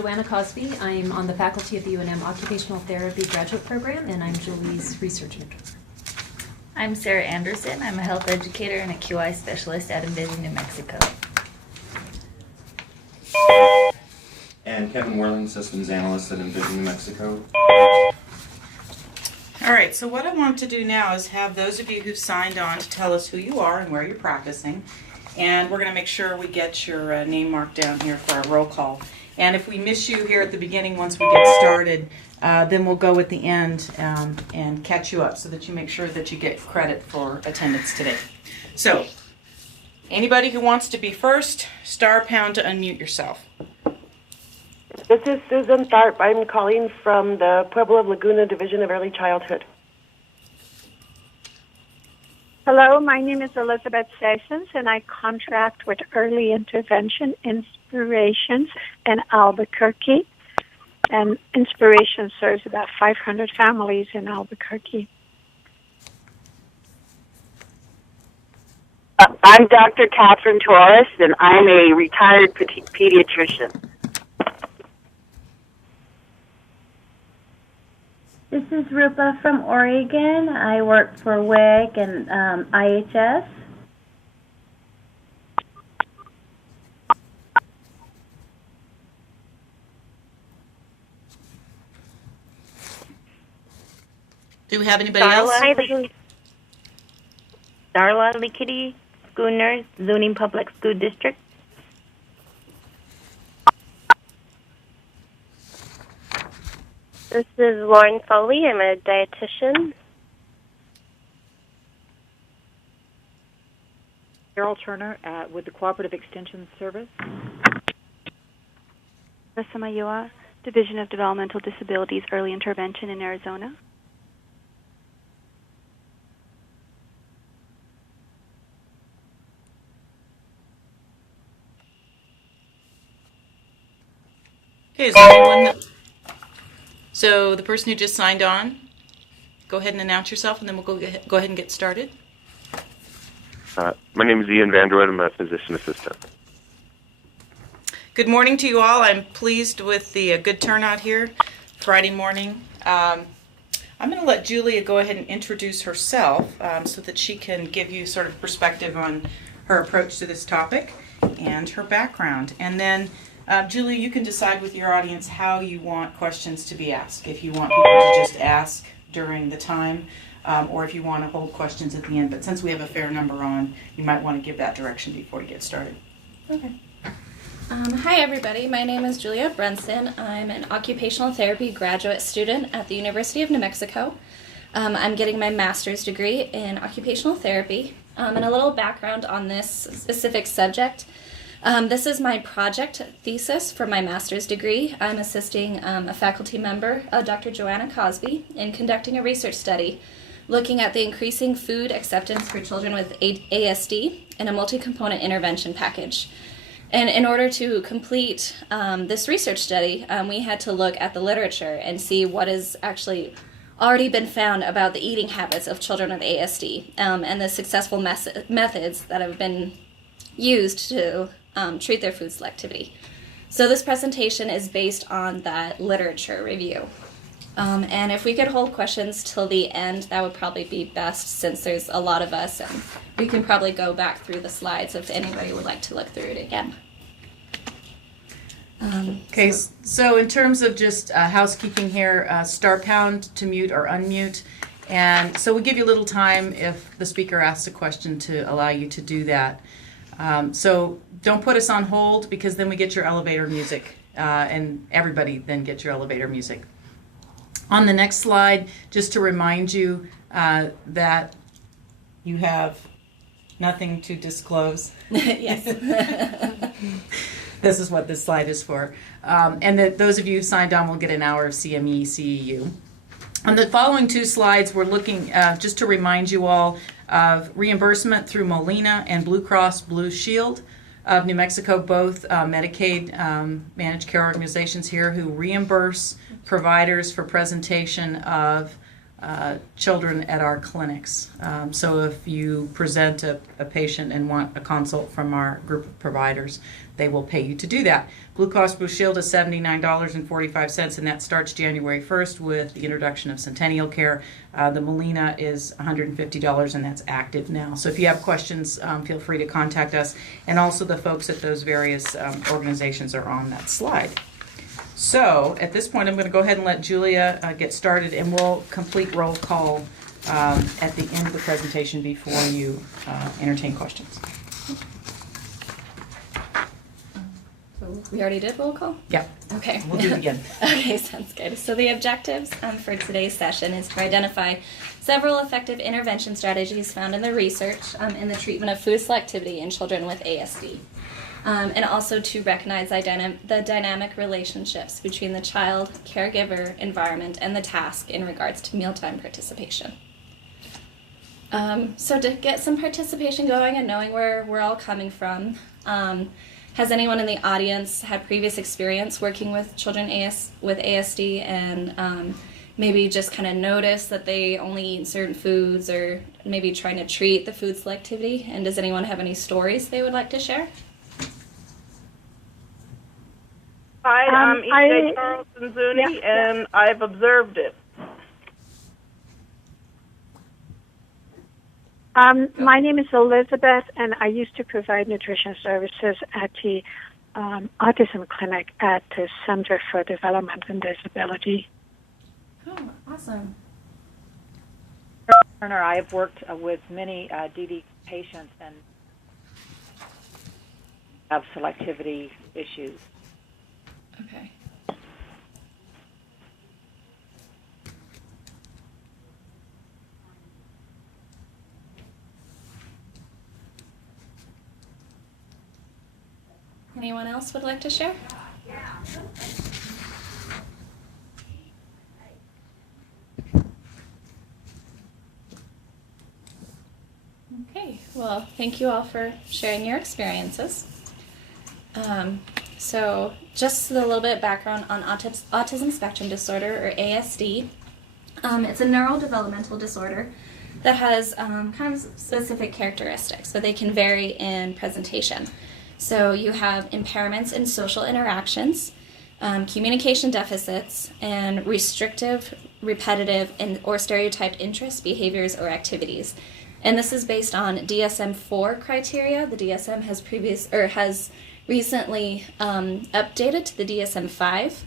Joanna Cosby. I'm on the faculty of the UNM Occupational Therapy Graduate Program, and I'm Julie's research mentor. I'm Sarah Anderson. I'm a health educator and a QI specialist at Envision, New Mexico. And Kevin Worling, systems analyst at Envision, New Mexico. All right, so what I want to do now is have those of you who've signed on to tell us who you are and where you're practicing. And we're going to make sure we get your name marked down here for our roll call. And if we miss you here at the beginning, once we get started, then we'll go at the end and catch you up so that you make sure that you get credit for attendance today. So, anybody who wants to be first, *pound to unmute yourself. This is Susan Tharp. I'm calling from the Pueblo of Laguna Division of Early Childhood. Hello, my name is Elizabeth Sessions, and I contract with Early Intervention Inspirations in Albuquerque. And Inspiration serves about 500 families in Albuquerque. I'm Dr. Catherine Torres, and I'm a retired pediatrician. This is Rupa from Oregon. I work for WIC and IHS. Do we have anybody else? Darla Lickety, Schooners, Zuning Public School District. This is Lauren Foley. I'm a dietitian. Carol Turner with the Cooperative Extension Service. Marissa Mayua, Division of Developmental Disabilities Early Intervention in Arizona. Okay, is there anyone that... So the person who just signed on, go ahead and announce yourself, and then we'll go ahead and get started. My name is Ian Vanderwood. I'm a physician assistant. Good morning to you all. I'm pleased with the good turnout here Friday morning. I'm going to let Julia go ahead and introduce herself so that she can give you sort of perspective on her approach to this topic and her background. And then Julia, you can decide with your audience how you want questions to be asked. If you want people to just ask during the time, or if you want to hold questions at the end. But since we have a fair number on, you might want to give that direction before you get started. Okay. Hi everybody, my name is Julia Brunson. I'm an occupational therapy graduate student at the University of New Mexico. I'm getting my master's degree in occupational therapy. And a little background on this specific subject. This is my project thesis for my master's degree. I'm assisting a faculty member, Dr. Joanna Cosby, in conducting a research study looking at the increasing food acceptance for children with ASD in a multi-component intervention package. And in order to complete this research study, we had to look at the literature and see what has actually already been found about the eating habits of children with ASD and the successful methods that have been used to treat their food selectivity. So this presentation is based on that literature review. And if we could hold questions till the end, that would probably be best since there's a lot of us, and we can probably go back through the slides if anybody would like to look through it again. Okay, so in terms of just housekeeping here, *pound to mute or unmute. And so we give you a little time if the speaker asks a question to allow you to do that. So don't put us on hold because then we get your elevator music and everybody then gets your elevator music. On the next slide, just to remind you that you have nothing to disclose. Yes. This is what this slide is for. And that those of you who signed on will get an hour of CME CEU. On the following two slides, we're looking just to remind you all of reimbursement through Molina and Blue Cross Blue Shield of New Mexico, both Medicaid managed care organizations here who reimburse providers for presentation of children at our clinics. So if you present a patient and want a consult from our group of providers, they will pay you to do that. Blue Cross Blue Shield is $79.45, and that starts January 1st with the introduction of Centennial Care. The Molina is $150, and that's active now. So if you have questions, feel free to contact us. And also the folks at those various organizations are on that slide. So at this point, I'm going to go ahead and let Julia get started, and we'll complete roll call at the end of the presentation before you entertain questions. So we already did roll call? Yeah. Okay. We'll do it again. Okay, sounds good. So the objectives for today's session is to identify several effective intervention strategies found in the research in the treatment of food selectivity in children with ASD. And also to recognize the dynamic relationships between the child, caregiver, environment, and the task in regards to mealtime participation. So to get some participation going and knowing where we're all coming from, has anyone in the audience had previous experience working with children with ASD and maybe just kind of noticed that they only eat certain foods or maybe trying to treat the food selectivity? And does anyone have any stories they would like to share? Hi, I'm E.J. Carlson Zuni, and I've observed it. My name is Elizabeth, and I used to provide nutrition services at the autism clinic at the Center for Development and Disability. Oh, awesome. Turner, I have worked with many DD patients and have selectivity issues. Okay. Anyone else would like to share? Okay, well, thank you all for sharing your experiences. So just a little bit of background on autism spectrum disorder, or ASD. It's a neurodevelopmental disorder that has kind of specific characteristics, but they can vary in presentation. So you have impairments in social interactions, communication deficits, and restrictive, repetitive, or stereotyped interests, behaviors, or activities. And this is based on DSM-4 criteria. The DSM has recently updated to the DSM-5.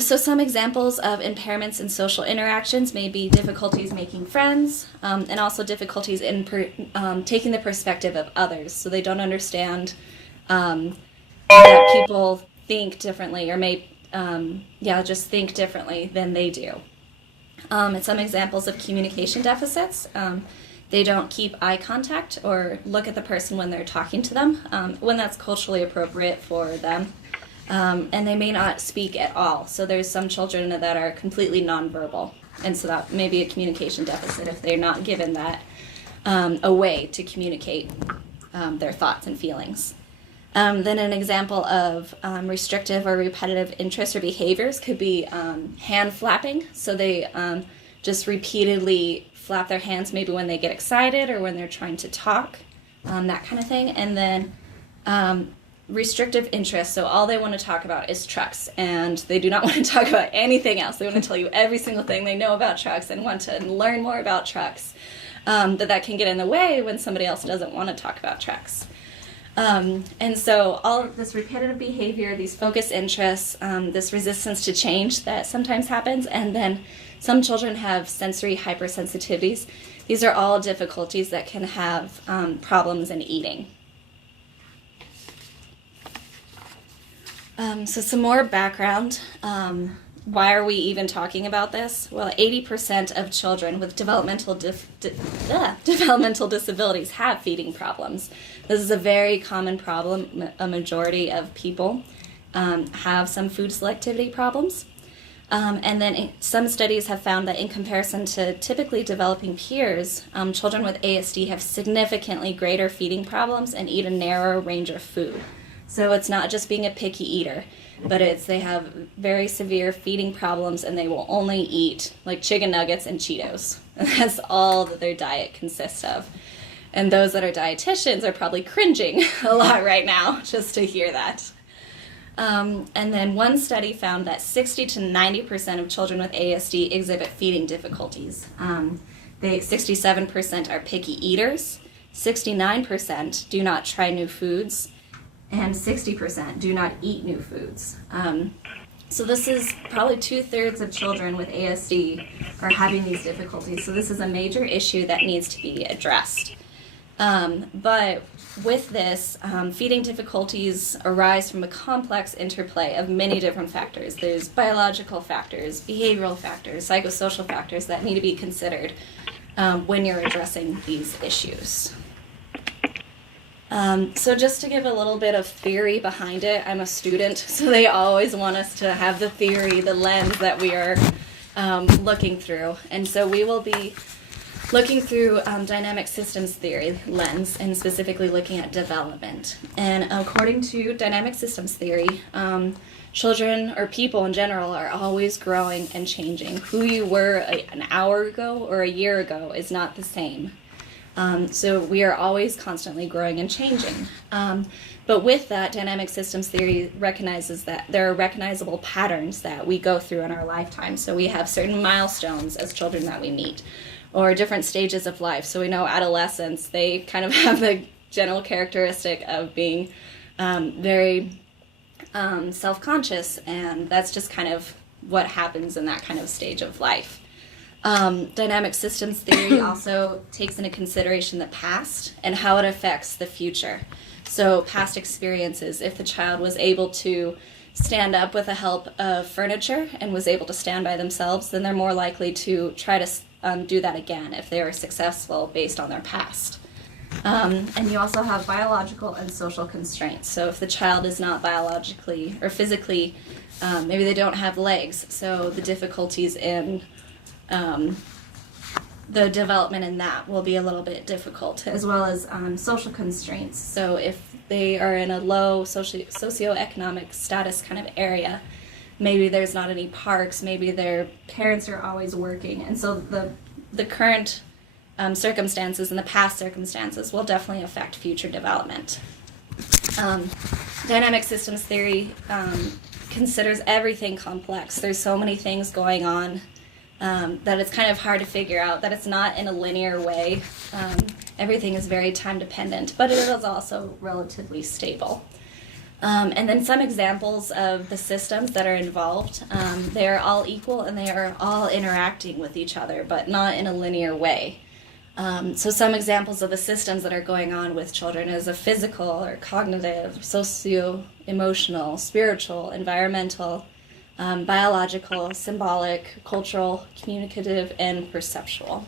So some examples of impairments in social interactions may be difficulties making friends, and also difficulties in taking the perspective of others. So they don't understand that people think differently, or may just think differently than they do. And some examples of communication deficits. They don't keep eye contact or look at the person when they're talking to them, when that's culturally appropriate for them. And they may not speak at all. So there's some children that are completely nonverbal. And so that may be a communication deficit if they're not given that a way to communicate their thoughts and feelings. Then an example of restrictive or repetitive interests or behaviors could be hand flapping. So they just repeatedly flap their hands maybe when they get excited or when they're trying to talk, that kind of thing. And then restrictive interests, so all they want to talk about is trucks, and they do not want to talk about anything else. They want to tell you every single thing they know about trucks and want to learn more about trucks. That can get in the way when somebody else doesn't want to talk about trucks. And so all of this repetitive behavior, these focused interests, this resistance to change that sometimes happens, and then some children have sensory hypersensitivities. These are all difficulties that can have problems in eating. So some more background. Why are we even talking about this? Well, 80% of children with developmental disabilities have feeding problems. This is a very common problem. A majority of people have some food selectivity problems. And then some studies have found that in comparison to typically developing peers, children with ASD have significantly greater feeding problems and eat a narrower range of food. So it's not just being a picky eater, but they have very severe feeding problems, and they will only eat like chicken nuggets and Cheetos. And that's all that their diet consists of. And those that are dietitians are probably cringing a lot right now just to hear that. And then one study found that 60 to 90% of children with ASD exhibit feeding difficulties. 67% are picky eaters, 69% do not try new foods, and 60% do not eat new foods. So this is probably 2/3 of children with ASD are having these difficulties. So this is a major issue that needs to be addressed. But with this, feeding difficulties arise from a complex interplay of many different factors. There's biological factors, behavioral factors, psychosocial factors that need to be considered when you're addressing these issues. So just to give a little bit of theory behind it, I'm a student, so they always want us to have the theory, the lens that we are looking through. And so we will be looking through dynamic systems theory lens, and specifically looking at development. And according to dynamic systems theory, children or people in general are always growing and changing. Who you were an hour ago or a year ago is not the same. So we are always constantly growing and changing. But with that, dynamic systems theory recognizes that there are recognizable patterns that we go through in our lifetime. So we have certain milestones as children that we meet, or different stages of life. So we know adolescents, they kind of have the general characteristic of being very self-conscious, and that's just kind of what happens in that kind of stage of life. Dynamic systems theory also takes into consideration the past and how it affects the future. So past experiences, if the child was able to stand up with the help of furniture and was able to stand by themselves, then they're more likely to try to do that again if they were successful based on their past. And you also have biological and social constraints. So if the child is not biologically or physically, maybe they don't have legs, so the difficulties in the development in that will be a little bit difficult, as well as social constraints. So if they are in a low socioeconomic status kind of area, maybe there's not any parks, maybe their parents are always working, and so the current circumstances and the past circumstances will definitely affect future development. Dynamic systems theory considers everything complex. There's so many things going on that it's kind of hard to figure out, that it's not in a linear way. Everything is very time dependent, but it is also relatively stable. And then some examples of the systems that are involved, they are all equal and they are all interacting with each other, but not in a linear way. So some examples of the systems that are going on with children is a physical or cognitive, socio-emotional, spiritual, environmental, biological, symbolic, cultural, communicative, and perceptual.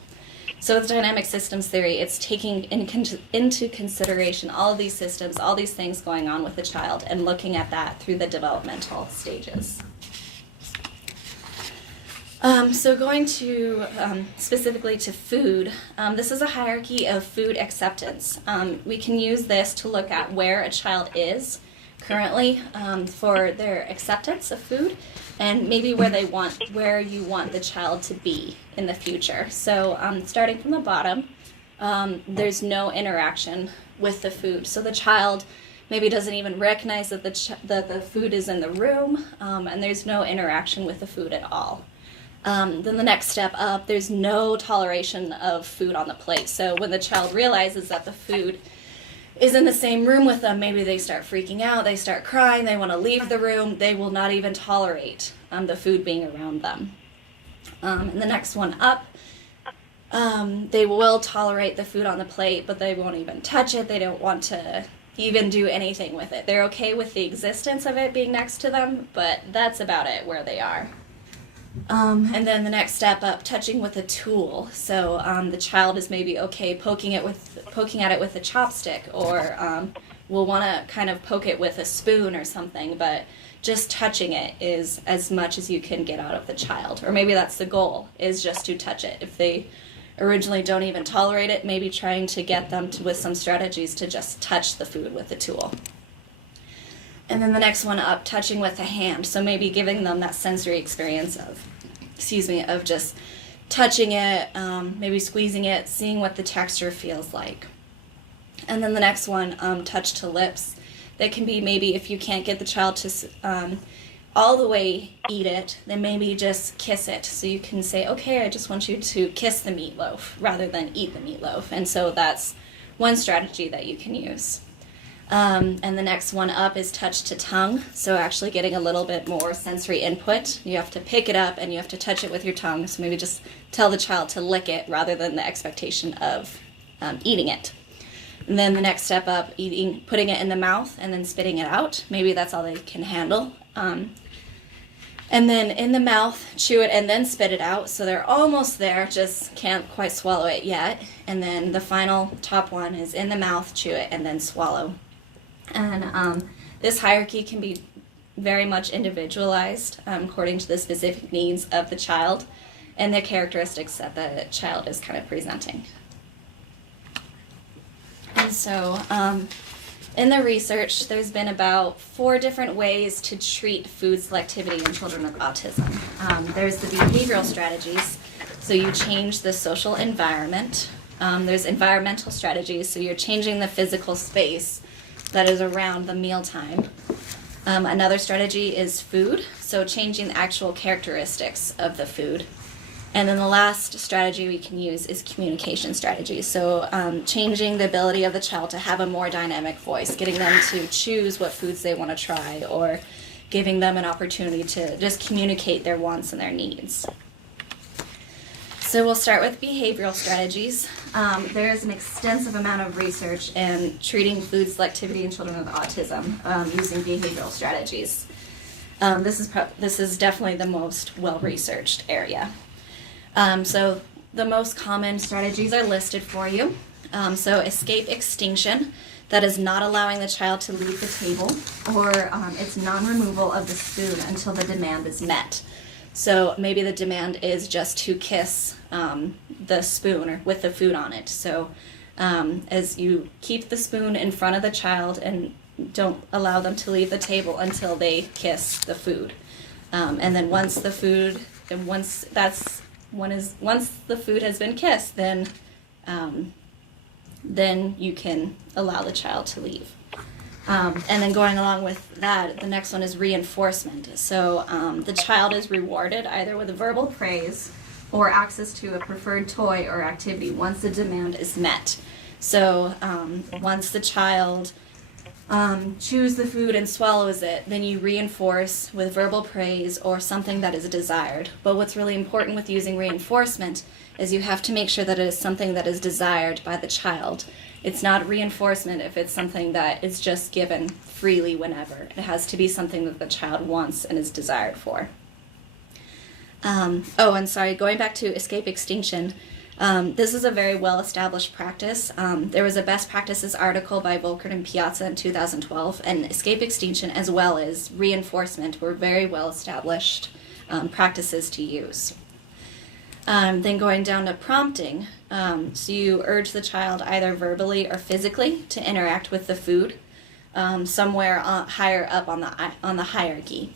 So with dynamic systems theory, it's taking into consideration all of these systems, all these things going on with the child, and looking at that through the developmental stages. So going to specifically to food, this is a hierarchy of food acceptance. We can use this to look at where a child is currently for their acceptance of food, and maybe where you want the child to be in the future. So starting from the bottom, there's no interaction with the food. So the child maybe doesn't even recognize that the food is in the room, and there's no interaction with the food at all. Then the next step up, there's no toleration of food on the plate. So when the child realizes that the food is in the same room with them, maybe they start freaking out, they start crying, they want to leave the room, they will not even tolerate the food being around them. And the next one up, they will tolerate the food on the plate, but they won't even touch it, they don't want to even do anything with it. They're okay with the existence of it being next to them, but that's about it where they are. And then the next step up, touching with a tool. So the child is maybe okay poking at it with a chopstick, or will want to kind of poke it with a spoon or something, but just touching it is as much as you can get out of the child. Or maybe that's the goal, is just to touch it. If they originally don't even tolerate it, maybe trying to get them to, with some strategies, to just touch the food with a tool. And then the next one up, touching with the hand. So maybe giving them that sensory experience of just touching it, maybe squeezing it, seeing what the texture feels like. And then the next one, touch to lips. That can be maybe if you can't get the child to all the way eat it, then maybe just kiss it. So you can say, okay, I just want you to kiss the meatloaf rather than eat the meatloaf. And so that's one strategy that you can use. And the next one up is touch to tongue. So actually getting a little bit more sensory input. You have to pick it up and you have to touch it with your tongue. So maybe just tell the child to lick it rather than the expectation of eating it. And then the next step up, putting it in the mouth and then spitting it out. Maybe that's all they can handle. And then in the mouth, chew it and then spit it out. So they're almost there, just can't quite swallow it yet. And then the final top one is in the mouth, chew it, and then swallow. And this hierarchy can be very much individualized according to the specific needs of the child and the characteristics that the child is kind of presenting. And so in the research, there's been about 4 different ways to treat food selectivity in children with autism. There's the behavioral strategies, so you change the social environment. There's environmental strategies, so you're changing the physical space that is around the mealtime. Another strategy is food, so changing the actual characteristics of the food. And then the last strategy we can use is communication strategies. So changing the ability of the child to have a more dynamic voice, getting them to choose what foods they want to try, or giving them an opportunity to just communicate their wants and their needs. So we'll start with behavioral strategies. There is an extensive amount of research in treating food selectivity in children with autism using behavioral strategies. This is definitely the most well-researched area. So the most common strategies are listed for you. So escape extinction, that is not allowing the child to leave the table, or it's non-removal of the spoon until the demand is met. So maybe the demand is just to kiss the spoon or with the food on it. So as you keep the spoon in front of the child and don't allow them to leave the table until they kiss the food. And then once the food has been kissed, then you can allow the child to leave. And then going along with that, the next one is reinforcement. So the child is rewarded either with verbal praise or access to a preferred toy or activity once the demand is met. So once the child chews the food and swallows it, then you reinforce with verbal praise or something that is desired. But what's really important with using reinforcement is you have to make sure that it is something that is desired by the child. It's not reinforcement if it's something that is just given freely whenever. It has to be something that the child wants and is desired for. Going back to escape extinction, this is a very well-established practice. There was a best practices article by Volkert and Piazza in 2012, and escape extinction as well as reinforcement were very well-established practices to use. Then going down to prompting, so you urge the child either verbally or physically to interact with the food somewhere higher up on the hierarchy.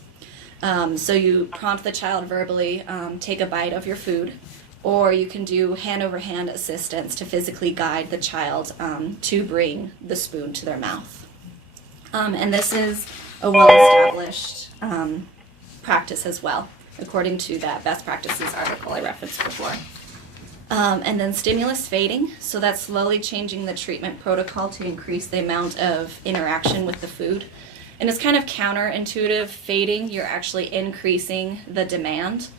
So you prompt the child verbally, take a bite of your food, or you can do hand-over-hand assistance to physically guide the child to bring the spoon to their mouth. And this is a well-established practice as well, according to that best practices article I referenced before. And then stimulus fading, so that's slowly changing the treatment protocol to increase the amount of interaction with the food. And it's kind of counterintuitive fading, you're actually increasing the demand.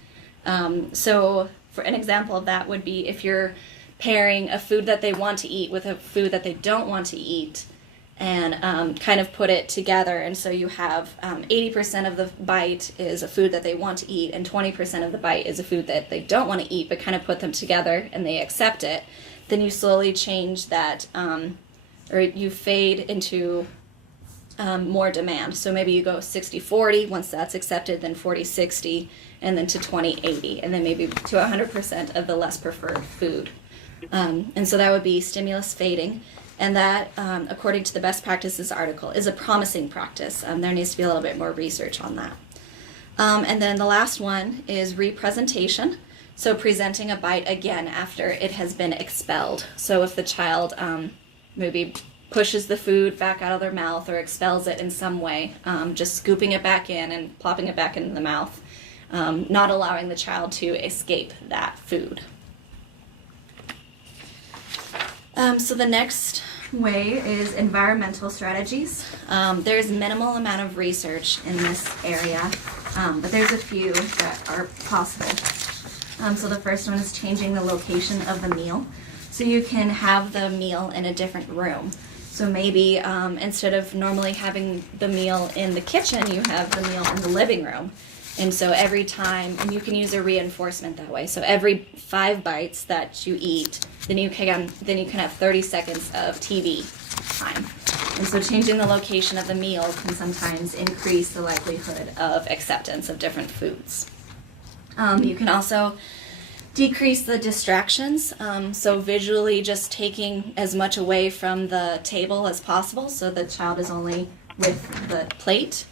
So for an example of that would be if you're pairing a food that they want to eat with a food that they don't want to eat, and kind of put it together, and so you have 80% of the bite is a food that they want to eat and 20% of the bite is a food that they don't want to eat, but kind of put them together and they accept it, then you slowly change that, or you fade into more demand. So maybe you go 60-40, once that's accepted, then 40-60, and then to 20-80, and then maybe to 100% of the less preferred food. And so that would be stimulus fading. And that, according to the best practices article, is a promising practice. There needs to be a little bit more research on that. And then the last one is representation. So presenting a bite again after it has been expelled. So if the child maybe pushes the food back out of their mouth or expels it in some way, just scooping it back in and plopping it back into the mouth, not allowing the child to escape that food. So the next way is environmental strategies. There's minimal amount of research in this area, but there's a few that are possible. So the first one is changing the location of the meal. So you can have the meal in a different room. So maybe instead of normally having the meal in the kitchen, you have the meal in the living room. And so every time, and you can use a reinforcement that way. So every 5 bites that you eat, then you can have 30 seconds of TV time. And so changing the location of the meal can sometimes increase the likelihood of acceptance of different foods. You can also decrease the distractions, so visually just taking as much away from the table as possible so the child is only with the plate,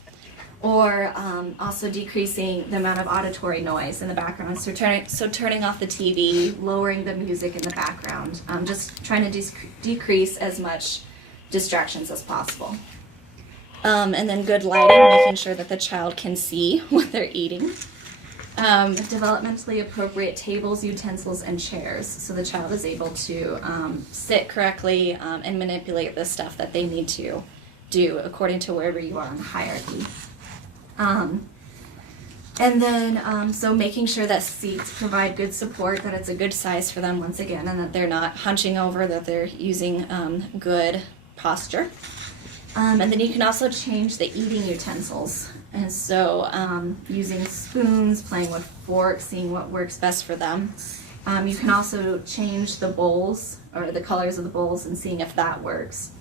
or also decreasing the amount of auditory noise in the background, so turning off the TV, lowering the music in the background, just trying to decrease as much distractions as possible. And then good lighting, making sure that the child can see what they're eating. Developmentally appropriate tables, utensils, and chairs, so the child is able to sit correctly and manipulate the stuff that they need to do according to wherever you are in the hierarchy. And then, so making sure that seats provide good support, that it's a good size for them once again, and that they're not hunching over, that they're using good posture. And then you can also change the eating utensils. And so using spoons, playing with forks, seeing what works best for them. You can also change the bowls or the colors of the bowls and seeing if that works.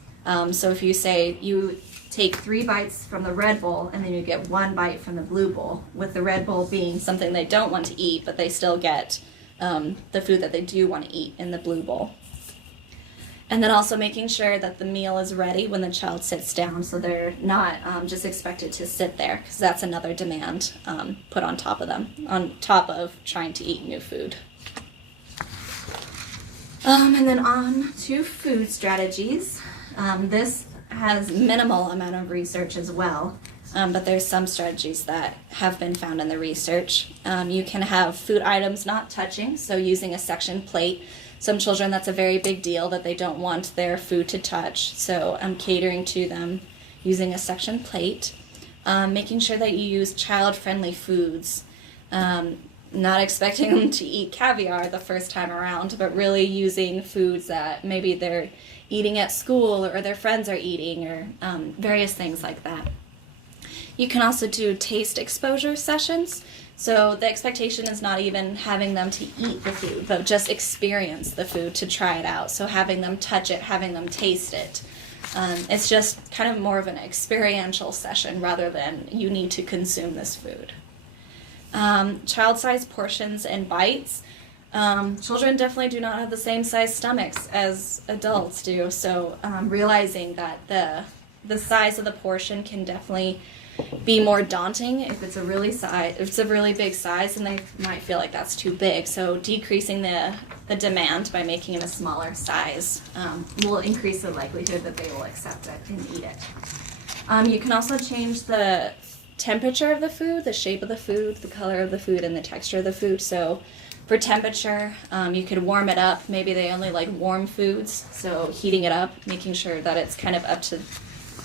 So if you say you take 3 bites from the red bowl and then you get 1 bite from the blue bowl, with the red bowl being something they don't want to eat, but they still get the food that they do want to eat in the blue bowl. And then also making sure that the meal is ready when the child sits down, so they're not just expected to sit there, because that's another demand put on top of them, on top of trying to eat new food. And then on to food strategies. This has minimal amount of research as well, but there's some strategies that have been found in the research. You can have food items not touching, so using a section plate. Some children, that's a very big deal, that they don't want their food to touch, so I'm catering to them using a section plate. Making sure that you use child-friendly foods, not expecting them to eat caviar the first time around, but really using foods that maybe they're eating at school or their friends are eating, or various things like that. You can also do taste exposure sessions. So the expectation is not even having them to eat the food, but just experience the food, to try it out. So having them touch it, having them taste it. It's just kind of more of an experiential session rather than you need to consume this food. Child-sized portions and bites. Children definitely do not have the same size stomachs as adults do, so realizing that the size of the portion can definitely be more daunting if it's a really big size, and they might feel like that's too big. So decreasing the demand by making it a smaller size will increase the likelihood that they will accept it and eat it. You can also change the temperature of the food, the shape of the food, the color of the food, and the texture of the food. So for temperature, you could warm it up. Maybe they only like warm foods, so heating it up, making sure that it's kind of up to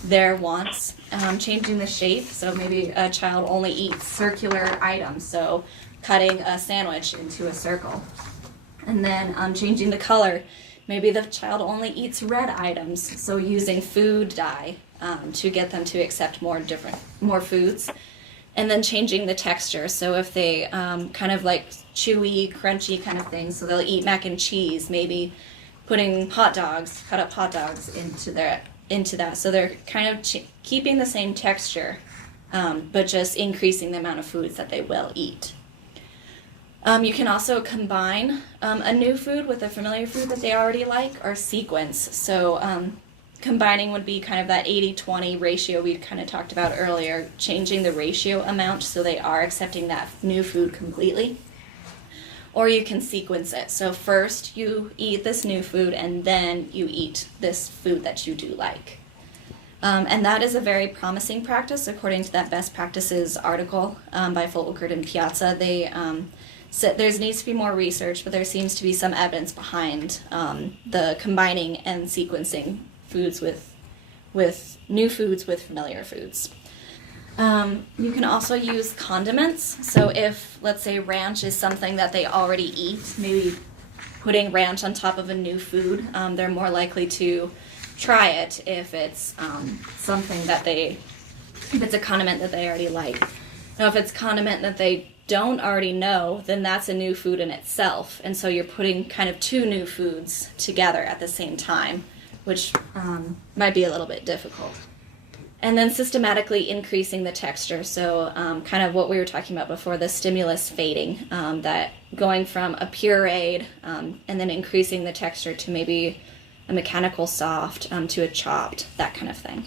their wants. Changing the shape, so maybe a child only eats circular items, so cutting a sandwich into a circle. And then changing the color, maybe the child only eats red items, so using food dye to get them to accept more foods. And then changing the texture, so if they kind of like chewy, crunchy kind of things, so they'll eat mac and cheese, maybe putting cut up hot dogs into that, so they're kind of keeping the same texture, but just increasing the amount of foods that they will eat. You can also combine a new food with a familiar food that they already like, or sequence. So combining would be kind of that 80-20 ratio we kind of talked about earlier, changing the ratio amount so they are accepting that new food completely. Or you can sequence it. So first you eat this new food and then you eat this food that you do like. And that is a very promising practice according to that Best Practices article by Fulkert and Piazza. They said there needs to be more research, but there seems to be some evidence behind the combining and sequencing foods with new foods with familiar foods. You can also use condiments. So if, let's say, ranch is something that they already eat, maybe putting ranch on top of a new food, they're more likely to try it if it's something that if it's a condiment that they already like. Now, if it's condiment that they don't already know, then that's a new food in itself. And so you're putting kind of two new foods together at the same time, which might be a little bit difficult. And then systematically increasing the texture. So kind of what we were talking about before, the stimulus fading, that going from a pureed and then increasing the texture to maybe a mechanical soft to a chopped, that kind of thing.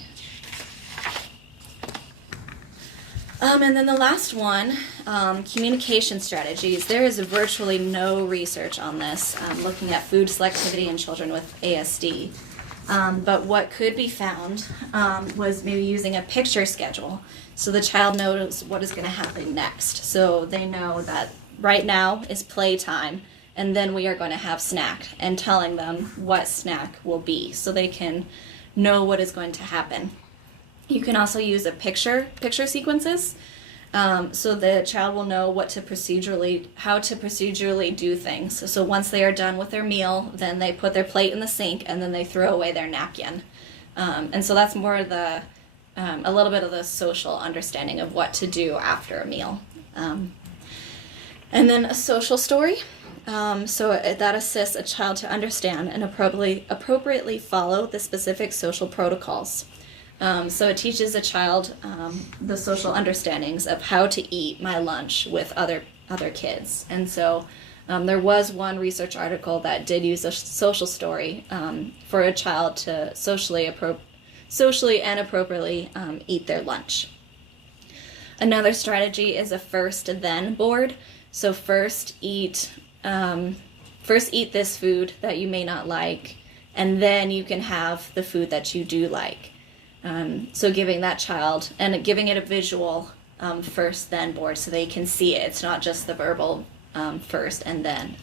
And then the last one, communication strategies. There is virtually no research on this, looking at food selectivity in children with ASD. But what could be found was maybe using a picture schedule so the child knows what is going to happen next. So they know that right now is playtime, and then we are going to have snack, and telling them what snack will be so they can know what is going to happen. You can also use picture sequences, so the child will know how to procedurally do things. So once they are done with their meal, then they put their plate in the sink and then they throw away their napkin. And so that's more a little bit of the social understanding of what to do after a meal. And then a social story. So that assists a child to understand and appropriately follow the specific social protocols. So it teaches a child the social understandings of how to eat my lunch with other kids. And so there was one research article that did use a social story for a child to socially and appropriately eat their lunch. Another strategy is a first-then board. So first eat this food that you may not like, and then you can have the food that you do like. So giving that child, and giving it a visual first-then board so they can see it. It's not just the verbal first and then.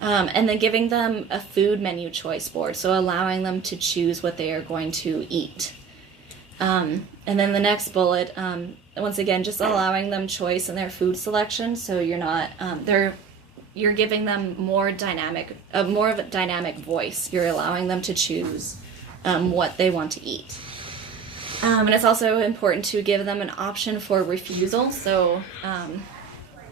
And then giving them a food menu choice board, so allowing them to choose what they are going to eat. And then the next bullet, once again, just allowing them choice in their food selection, so you're not, you're giving them more of a dynamic voice. You're allowing them to choose what they want to eat. And it's also important to give them an option for refusal, so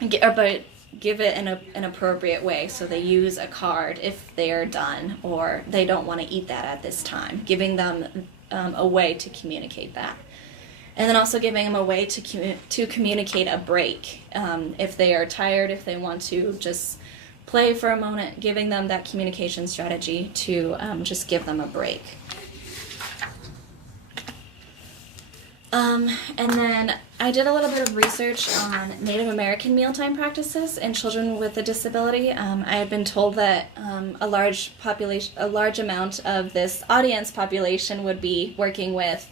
but give it in an appropriate way. So they use a card if they are done or they don't want to eat that at this time, giving them a way to communicate that. And then also giving them a way to communicate a break. If they are tired, if they want to just play for a moment, giving them that communication strategy to just give them a break. And then I did a little bit of research on Native American mealtime practices in children with a disability. I had been told that a large amount of this audience population would be working with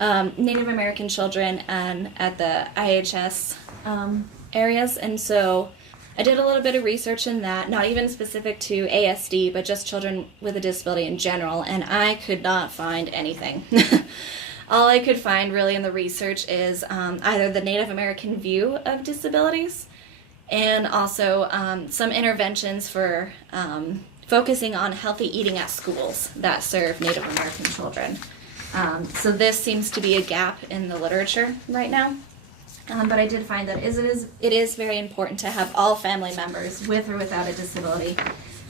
Native American children and at the IHS areas, and so I did a little bit of research in that, not even specific to ASD, but just children with a disability in general, and I could not find anything. All I could find really in the research is either the Native American view of disabilities and also some interventions for focusing on healthy eating at schools that serve Native American children. So this seems to be a gap in the literature right now. But I did find that it is very important to have all family members with or without a disability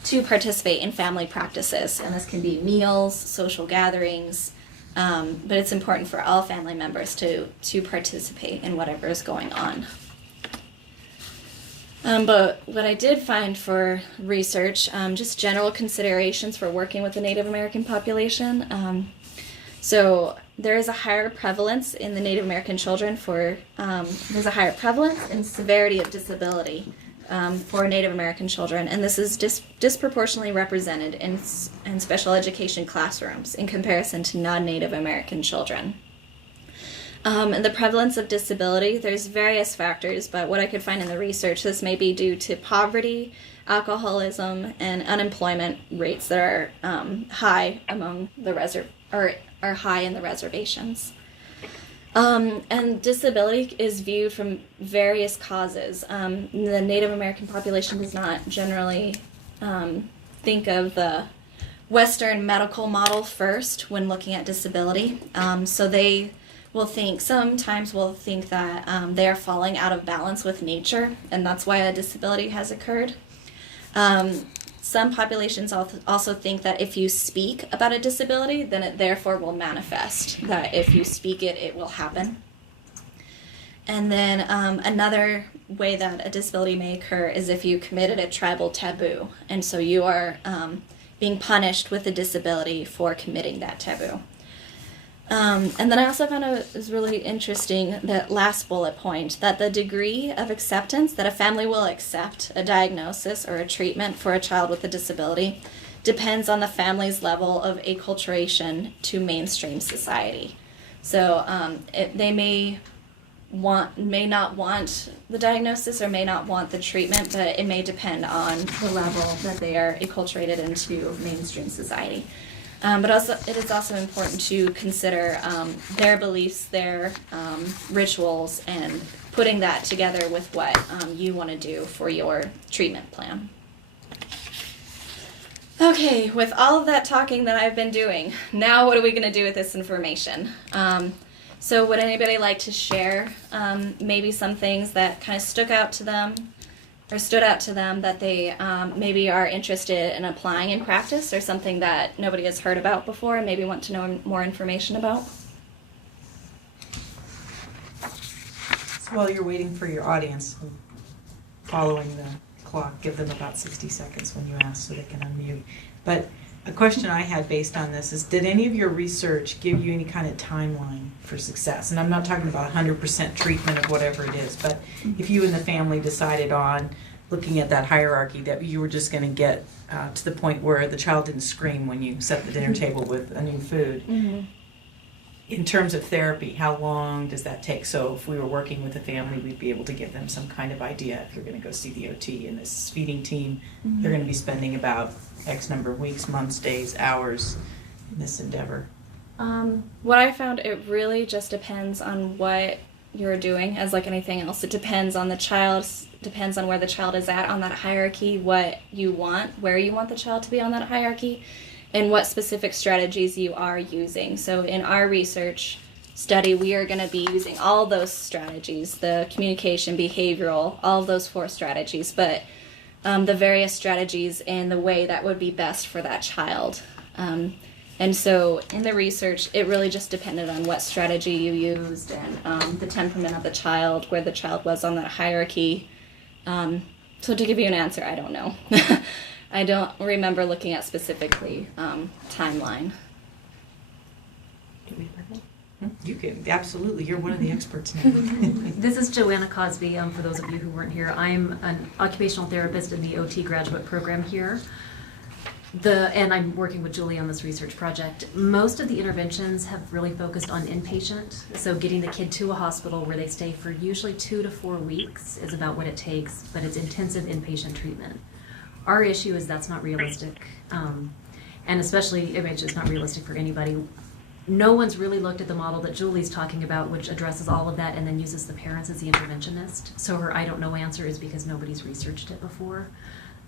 to participate in family practices. And this can be meals, social gatherings, but it's important for all family members to participate in whatever is going on. But what I did find for research, just general considerations for working with the Native American population. So there is a higher prevalence in the Native American children there's a higher prevalence and severity of disability for Native American children, and this is disproportionately represented in special education classrooms in comparison to non-Native American children. And the prevalence of disability, there's various factors, but what I could find in the research, this may be due to poverty, alcoholism, and unemployment rates that are high among the are high in the reservations. And disability is viewed from various causes. The Native American population does not generally think of the Western medical model first when looking at disability. So they sometimes will think that they are falling out of balance with nature, and that's why a disability has occurred. Some populations also think that if you speak about a disability, then it therefore will manifest, that if you speak it, it will happen. And then another way that a disability may occur is if you committed a tribal taboo, and so you are being punished with a disability for committing that taboo. And then I also found it was really interesting, that last bullet point, that the degree of acceptance that a family will accept a diagnosis or a treatment for a child with a disability depends on the family's level of acculturation to mainstream society. So they may not want the diagnosis or may not want the treatment, but it may depend on the level that they are acculturated into mainstream society. But also, it is also important to consider their beliefs, their rituals, and putting that together with what you want to do for your treatment plan. Okay, with all of that talking that I've been doing, now what are we going to do with this information? So would anybody like to share maybe some things that kind of stood out to them that they maybe are interested in applying in practice, or something that nobody has heard about before and maybe want to know more information about? So while you're waiting for your audience, following the clock, give them about 60 seconds when you ask so they can unmute. But a question I had based on this is, did any of your research give you any kind of timeline for success? And I'm not talking about 100% treatment of whatever it is, but if you and the family decided on looking at that hierarchy that you were just going to get to the point where the child didn't scream when you set the dinner table with a new food. Mm-hmm. In terms of therapy, how long does that take? So if we were working with a family, we'd be able to give them some kind of idea. If you're going to go see the OT and this feeding team, mm-hmm. they're going to be spending about X number of weeks, months, days, hours in this endeavor. What I found, it really just depends on what you're doing, as like anything else. It depends on the child, depends on where the child is at on that hierarchy, what you want, where you want the child to be on that hierarchy, and what specific strategies you are using. So in our research study, we are going to be using all those strategies, the communication, behavioral, all of those 4 strategies, but the various strategies and the way that would be best for that child. And so in the research, it really just depended on what strategy you used and the temperament of the child, where the child was on that hierarchy. So to give you an answer, I don't know. I don't remember looking at specifically timeline. You can, absolutely. You're one of the experts now. This is Joanna Cosby, for those of you who weren't here. I'm an occupational therapist in the OT graduate program here. And I'm working with Julie on this research project. Most of the interventions have really focused on inpatient, so getting the kid to a hospital where they stay for usually 2 to 4 weeks is about what it takes, but it's intensive inpatient treatment. Our issue is that's not realistic, and especially, it's just not realistic for anybody. No one's really looked at the model that Julie's talking about, which addresses all of that and then uses the parents as the interventionist. So her I don't know answer is because nobody's researched it before.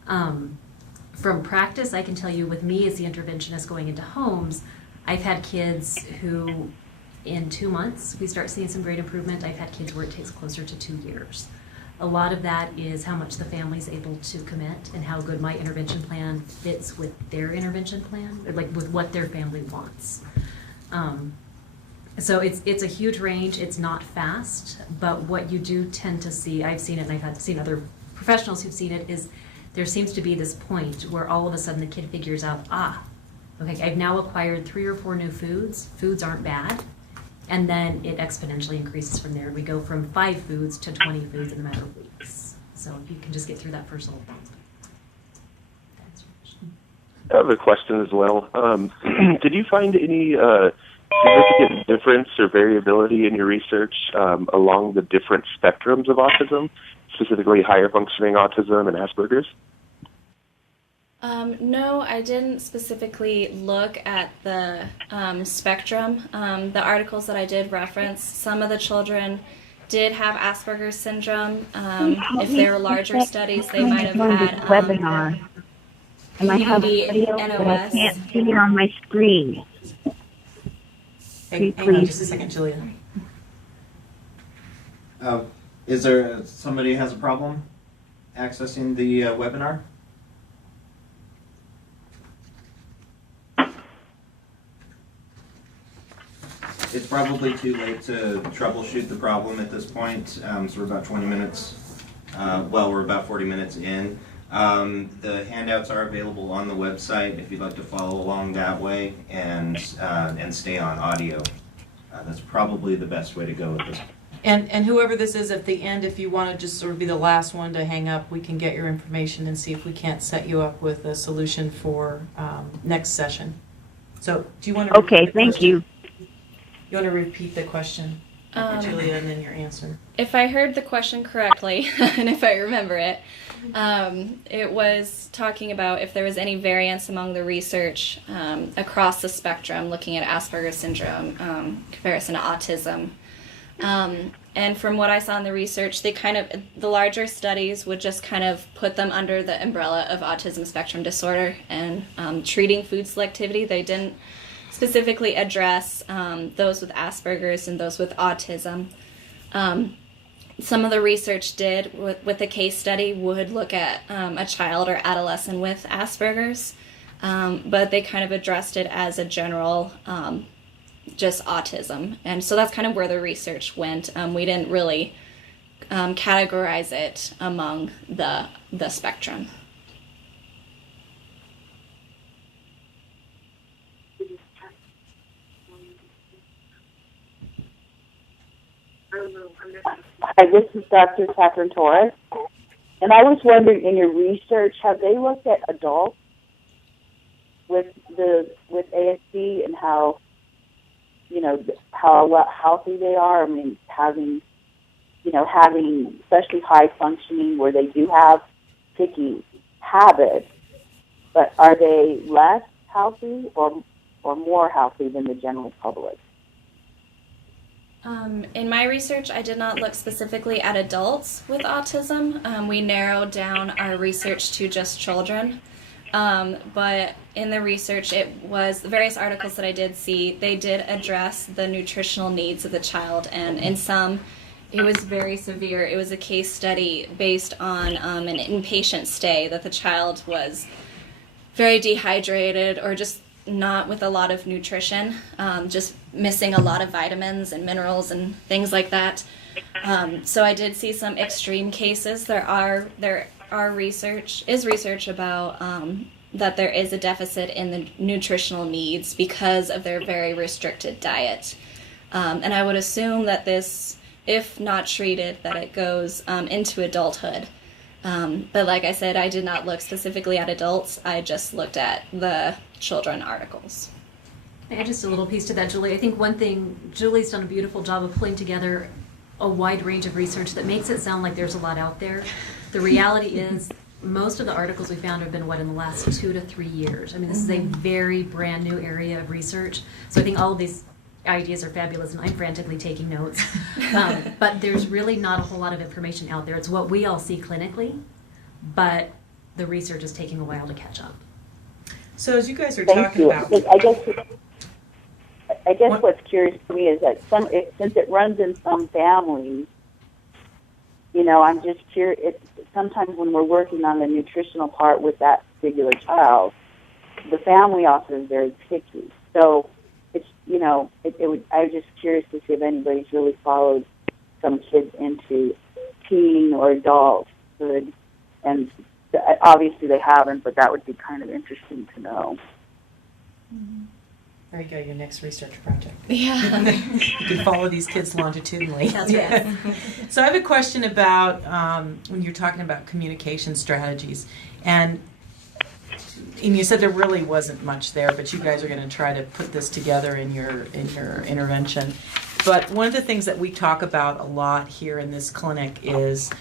From practice, I can tell you, with me as the interventionist going into homes, I've had kids who, in 2 months, we start seeing some great improvement. I've had kids where it takes closer to 2 years. A lot of that is how much the family's able to commit and how good my intervention plan fits with their intervention plan, or like with what their family wants. So it's a huge range. It's not fast, but what you do tend to see, I've seen it and I've seen other professionals who've seen it is there seems to be this point where all of a sudden the kid figures out, okay, I've now acquired 3 or 4 new foods. Foods aren't bad. And then it exponentially increases from there. We go from 5 foods to 20 foods in a matter of weeks. So if you can just get through that first little bump. I have a question as well. Did you find any significant difference or variability in your research along the different spectrums of autism, specifically higher functioning autism and Asperger's? No, I didn't specifically look at the spectrum. The articles that I did reference, some of the children did have Asperger's syndrome. If there were larger studies, they might have had webinar. And I have a video, but I can't see it on my screen. Hang on just a second, Julia. Is there somebody has a problem accessing the webinar? It's probably too late to troubleshoot the problem at this point, so we're about 20 minutes, we're about 40 minutes in. The handouts are available on the website if you'd like to follow along that way and stay on audio. That's probably the best way to go with this. And whoever this is at the end, if you want to just sort of be the last one to hang up, we can get your information and see if we can't set you up with a solution for next session. So do you want to... Okay, thank you. You want to repeat the question, Julia, and then your answer? If I heard the question correctly, and if I remember it, it was talking about if there was any variance among the research across the spectrum, looking at Asperger's syndrome, comparison to autism. And from what I saw in the research, the larger studies would just kind of put them under the umbrella of autism spectrum disorder and treating food selectivity. They didn't specifically address those with Asperger's and those with autism. Some of the research did with the case study would look at a child or adolescent with Asperger's, but they kind of addressed it as a general just autism. And so that's kind of where the research went. We didn't really categorize it among the spectrum. Hi, this is Dr. Catherine Torres, and I was wondering, in your research, have they looked at adults with ASD and how healthy they are? I mean, having especially high functioning where they do have picky habits, but are they less healthy or more healthy than the general public? In my research, I did not look specifically at adults with autism. We narrowed down our research to just children. But in the research, it was the various articles that I did see, they did address the nutritional needs of the child. And in some, it was very severe. It was a case study based on an inpatient stay that the child was very dehydrated or just not with a lot of nutrition, just missing a lot of vitamins and minerals and things like that. So I did see some extreme cases. There are research about that there is a deficit in the nutritional needs because of their very restricted diet. And I would assume that this, if not treated, that it goes into adulthood. But like I said, I did not look specifically at adults. I just looked at the children articles. Add just a little piece to that, Julie. I think one thing, Julie's done a beautiful job of pulling together a wide range of research that makes it sound like there's a lot out there. The reality is most of the articles we found have been, in the last 2 to 3 years. I mean, this is a very brand new area of research. So I think all of these ideas are fabulous, and I'm frantically taking notes. But there's really not a whole lot of information out there. It's what we all see clinically, but the research is taking a while to catch up. So as you guys are Thank talking you. about... I guess what's curious to me is that since it runs in some families, I'm just curious. Sometimes when we're working on the nutritional part with that particular child, the family also is very picky. So it's I was just curious to see if anybody's really followed some kids into teen or adulthood And obviously they haven't, but that would be kind of interesting to know. There you go, your next research project. Yeah. You can follow these kids longitudinally. That's right. So I have a question about when you're talking about communication strategies, and you said there really wasn't much there, but you guys are going to try to put this together in your intervention. But one of the things that we talk about a lot here in this clinic is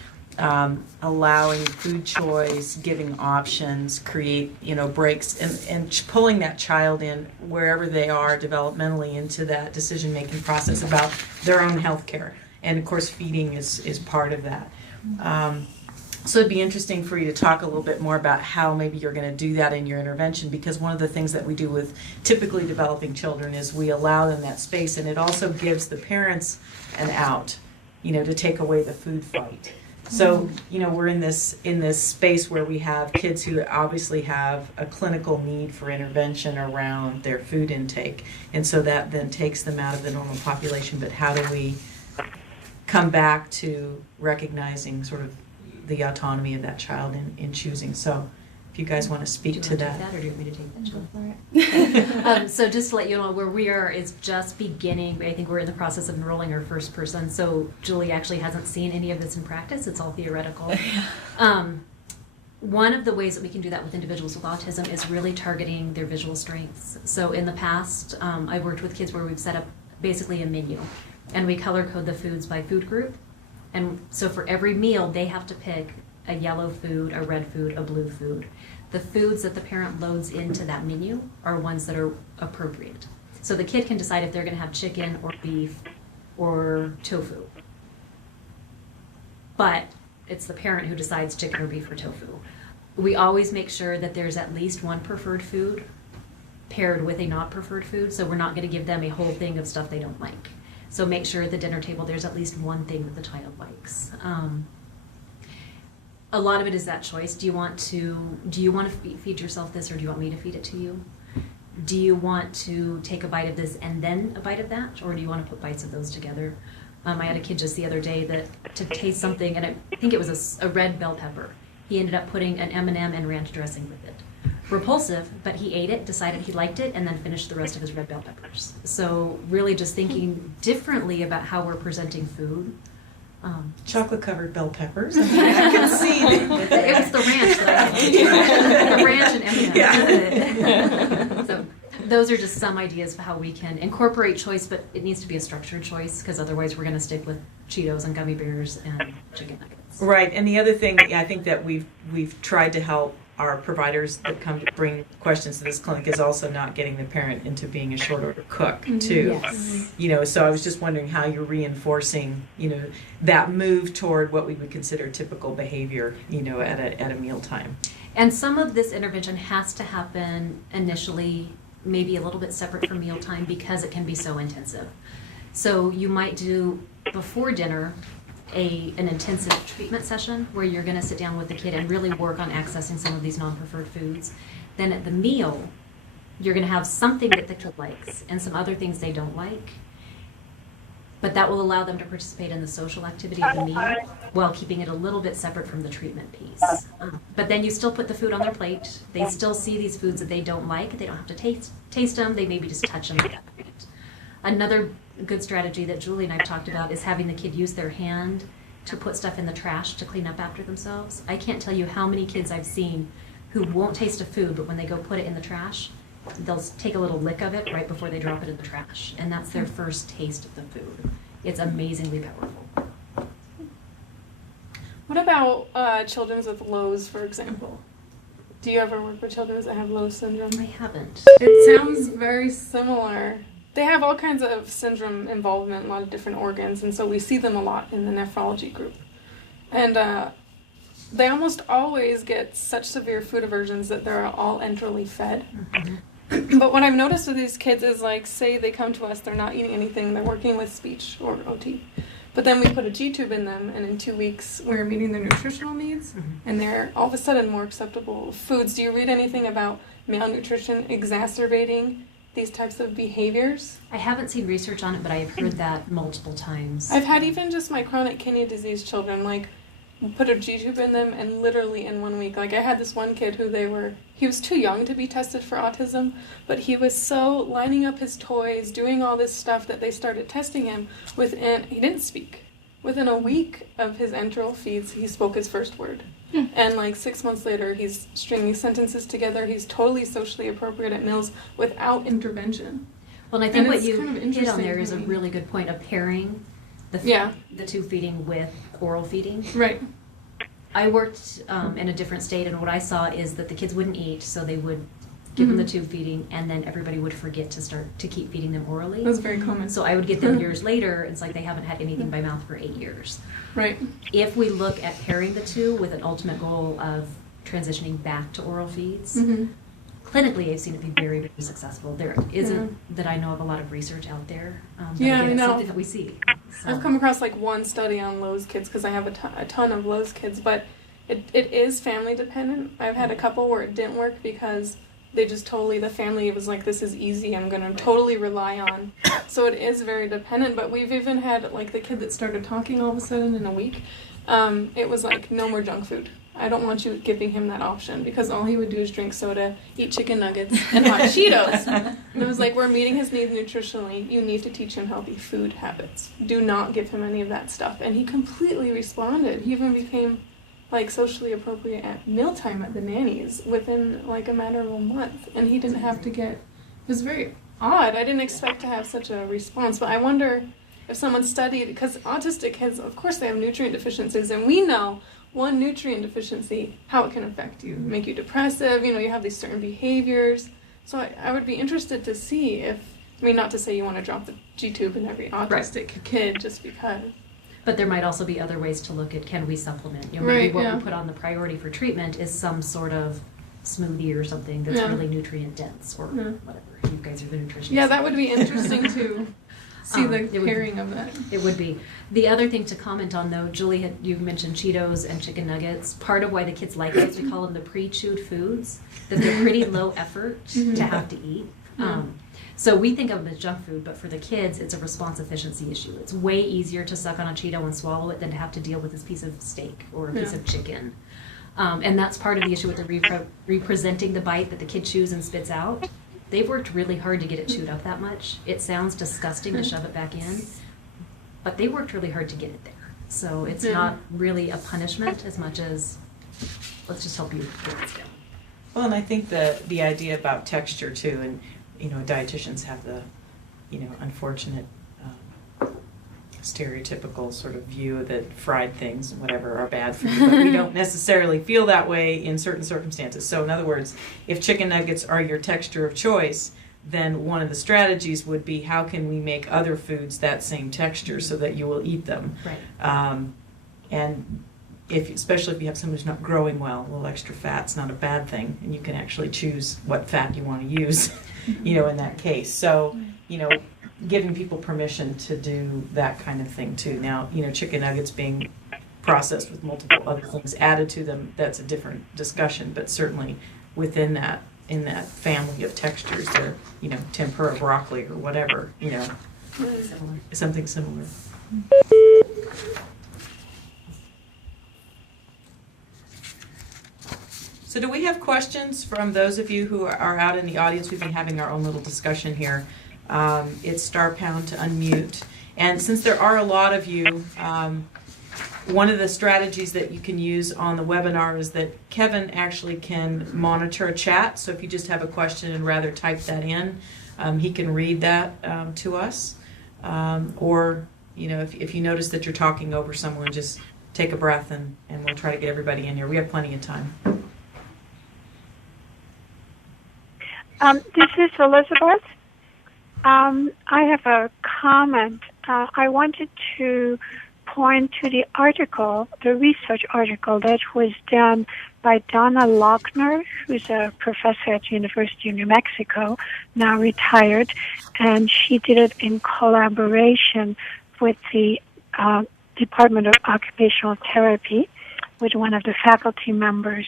allowing food choice, giving options, create breaks, and pulling that child in wherever they are developmentally into that decision-making process about their own health care. And of course, feeding is part of that. So it'd be interesting for you to talk a little bit more about how maybe you're going to do that in your intervention, because one of the things that we do with typically developing children is we allow them that space, and it also gives the parents an out, to take away the food fight. So, we're in this space where we have kids who obviously have a clinical need for intervention around their food intake, and so that then takes them out of the normal population. But how do we come back to recognizing sort of the autonomy of that child in choosing? So if you guys want to speak to that. Or do you want me to take that, Jill? So just to let you know, where we are is just beginning. I think we're in the process of enrolling our first person. So Julie actually hasn't seen any of this in practice. It's all theoretical. One of the ways that we can do that with individuals with autism is really targeting their visual strengths. So in the past, I've worked with kids where we've set up basically a menu, and we color code the foods by food group. And so for every meal, they have to pick a yellow food, a red food, a blue food. The foods that the parent loads into that menu are ones that are appropriate. So the kid can decide if they're going to have chicken or beef or tofu. But it's the parent who decides chicken or beef or tofu. We always make sure that there's at least one preferred food paired with a not preferred food, so we're not going to give them a whole thing of stuff they don't like. So make sure at the dinner table there's at least one thing that the child likes. A lot of it is that choice. Do you want to feed yourself this, or do you want me to feed it to you? Do you want to take a bite of this and then a bite of that, or do you want to put bites of those together? I had a kid just the other day that to taste something, and I think it was a red bell pepper. He ended up putting an M&M and ranch dressing with it. Repulsive, but he ate it, decided he liked it, and then finished the rest of his red bell peppers. So really just thinking differently about how we're presenting food. Chocolate-covered bell peppers. I can see it was the ranch that I had. The ranch and M&M. Yeah. So those are just some ideas of how we can incorporate choice, but it needs to be a structured choice, because otherwise we're going to stick with Cheetos and gummy bears and chicken nuggets. Right, and the other thing I think that we've tried to help our providers that come to bring questions to this clinic is also not getting the parent into being a short order cook too. Yes. So I was just wondering how you're reinforcing, that move toward what we would consider typical behavior, at a mealtime. And some of this intervention has to happen initially, maybe a little bit separate from mealtime, because it can be so intensive. So you might do before dinner an intensive treatment session where you're going to sit down with the kid and really work on accessing some of these non-preferred foods. Then at the meal, you're going to have something that the kid likes and some other things they don't like. But that will allow them to participate in the social activity of the meal while keeping it a little bit separate from the treatment piece. But then you still put the food on their plate. They still see these foods that they don't like. They don't have to taste them. They maybe just touch them at that point. Another good strategy that Julie and I have talked about is having the kid use their hand to put stuff in the trash to clean up after themselves. I can't tell you how many kids I've seen who won't taste a food, but when they go put it in the trash, they'll take a little lick of it right before they drop it in the trash, and that's their first taste of the food. It's amazingly powerful. What about children with Lowe's, for example? Do you ever work with children that have Lowe's syndrome? I haven't. It sounds very similar. They have all kinds of syndrome involvement, a lot of different organs, and so we see them a lot in the nephrology group. And they almost always get such severe food aversions that they're all enterally fed. Mm-hmm. But what I've noticed with these kids is, like, say they come to us, they're not eating anything, they're working with speech or OT. But then we put a G-tube in them, and in 2 weeks we're meeting their nutritional needs, and they're all of a sudden more acceptable foods. Do you read anything about malnutrition exacerbating these types of behaviors? I haven't seen research on it, but I have heard that multiple times. I've had even just my chronic kidney disease children, like, put a G-tube in them, and literally in 1 week, like I had this one kid he was too young to be tested for autism, but he was so lining up his toys, doing all this stuff that they started testing him he didn't speak. Within a week of his enteral feeds, he spoke his first word. And like 6 months later, he's stringing sentences together. He's totally socially appropriate at meals without intervention. Well, and I think what you hit on there is a really good point of pairing the tube feeding with oral feeding. Right. I worked in a different state, and what I saw is that the kids wouldn't eat, so they would give them the tube feeding, and then everybody would forget to keep feeding them orally. That's very common. So I would get them years later, it's like they haven't had anything by mouth for 8 years. Right. If we look at pairing the two with an ultimate goal of transitioning back to oral feeds, clinically I've seen it be very, very successful. There isn't, that I know of, a lot of research out there. But again, it's something that we see. So. I've come across like one study on Lowe's kids because I have a ton of Lowe's kids, but it is family dependent. I've had a couple where it didn't work because they just the family was like, this is easy, I'm going to totally rely on. So it is very dependent, but we've even had like the kid that started talking all of a sudden in a week. It was like, no more junk food. I don't want you giving him that option, because all he would do is drink soda, eat chicken nuggets, and hot Cheetos. And it was like, we're meeting his needs nutritionally. You need to teach him healthy food habits. Do not give him any of that stuff. And he completely responded. He even became like socially appropriate at mealtime at the nannies within like a matter of a month. And he didn't have to it was very odd. I didn't expect to have such a response, but I wonder if someone studied, because autistic kids, of course they have nutrient deficiencies, and we know one nutrient deficiency, how it can affect you, make you depressive, you have these certain behaviors. So I would be interested to see if, not to say you want to drop the G-tube in every autistic kid just because. But there might also be other ways to look at, can we supplement? Maybe what we put on the priority for treatment is some sort of smoothie or something that's really nutrient dense, or whatever. You guys are the nutritionists. Yeah, that would be interesting to see the pairing of that. It would be. The other thing to comment on, though, Julie, you mentioned Cheetos and chicken nuggets. Part of why the kids like those, we call them the pre-chewed foods, that they're pretty low effort to have to eat. So we think of them as junk food, but for the kids, it's a response efficiency issue. It's way easier to suck on a Cheeto and swallow it than to have to deal with this piece of steak or a piece of chicken. And that's part of the issue with the representing the bite that the kid chews and spits out. They've worked really hard to get it chewed up that much. It sounds disgusting to shove it back in, but they worked really hard to get it there. So it's not really a punishment as much as, let's just help you get this down. Well, and I think the idea about texture too, and dietitians have the, unfortunate stereotypical sort of view that fried things and whatever are bad for you, but we don't necessarily feel that way in certain circumstances. So in other words, if chicken nuggets are your texture of choice, then one of the strategies would be, how can we make other foods that same texture so that you will eat them? Right. And especially if you have someone who's not growing well, a little extra fat's not a bad thing, and you can actually choose what fat you want to use, in that case. So, giving people permission to do that kind of thing too. Now, chicken nuggets being processed with multiple other things added to them, that's a different discussion, but certainly within that, in that family of textures, they're, tempura, broccoli, or whatever, something similar. So do we have questions from those of you who are out in the audience? We've been having our own little discussion here. It's star pound to unmute. And since there are a lot of you, one of the strategies that you can use on the webinar is that Kevin actually can monitor a chat. So if you just have a question and rather type that in, he can read that to us. Or, if you notice that you're talking over someone, just take a breath and we'll try to get everybody in here. We have plenty of time. This is Elizabeth. I have a comment. I wanted to point to the article, the research article that was done by Donna Lochner, who's a professor at the University of New Mexico, now retired, and she did it in collaboration with the Department of Occupational Therapy, with one of the faculty members.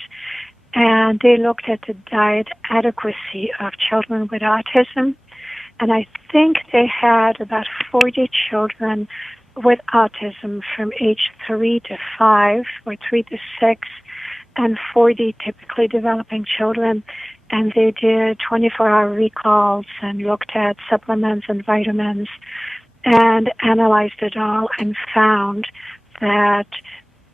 And they looked at the diet adequacy of children with autism. And I think they had about 40 children with autism from age 3 to 5 or 3 to 6 and 40 typically developing children. And they did 24-hour recalls and looked at supplements and vitamins and analyzed it all and found that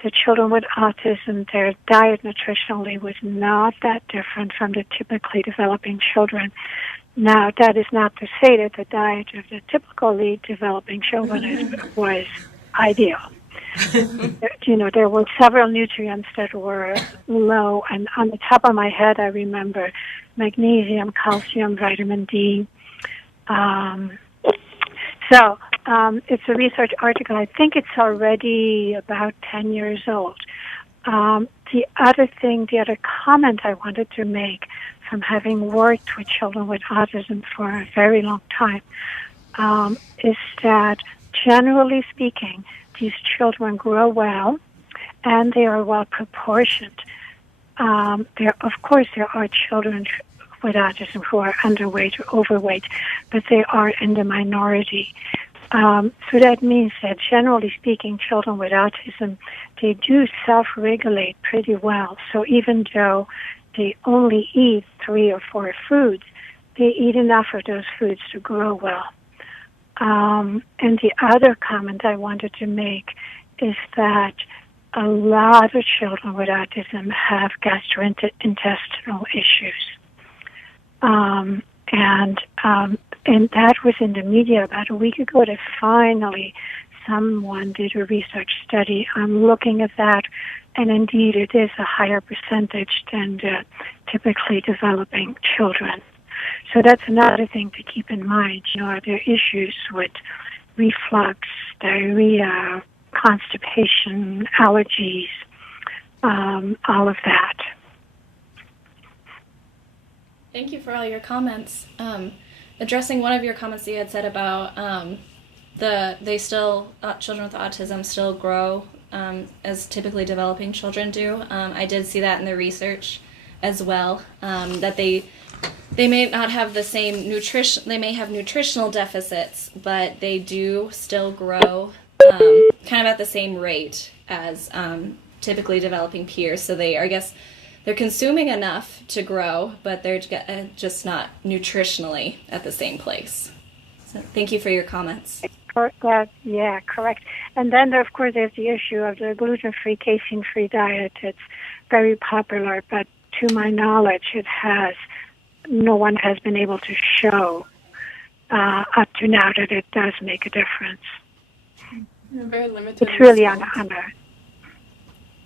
the children with autism, their diet nutritionally was not that different from the typically developing children. Now, that is not to say that the diet of the typically developing children was ideal. There were several nutrients that were low, and on the top of my head, I remember magnesium, calcium, vitamin D. It's a research article. I think it's already about 10 years old. The other comment I wanted to make from having worked with children with autism for a very long time is that, generally speaking, these children grow well and they are well proportioned. Of course, there are children with autism who are underweight or overweight, but they are in the minority. So that means that, generally speaking, children with autism, they do self-regulate pretty well. So even though they only eat 3 or 4 foods, they eat enough of those foods to grow well. And the other comment I wanted to make is that a lot of children with autism have gastrointestinal issues. And that was in the media about a week ago that finally someone did a research study on looking at that, and indeed it is a higher percentage than the typically developing children. So that's another thing to keep in mind. Are there issues with reflux, diarrhea, constipation, allergies, all of that. Thank you for all your comments. Addressing one of your comments that you had said about children with autism still grow as typically developing children do. I did see that in the research as well, that they may not have the same nutrition, they may have nutritional deficits, but they do still grow kind of at the same rate as typically developing peers. So they're consuming enough to grow, but they're just not nutritionally at the same place. So thank you for your comments. Yeah, correct. And then, of course, there's the issue of the gluten-free, casein-free diet. It's very popular, but to my knowledge, no one has been able to show up to now that it does make a difference. Very limited. It's really on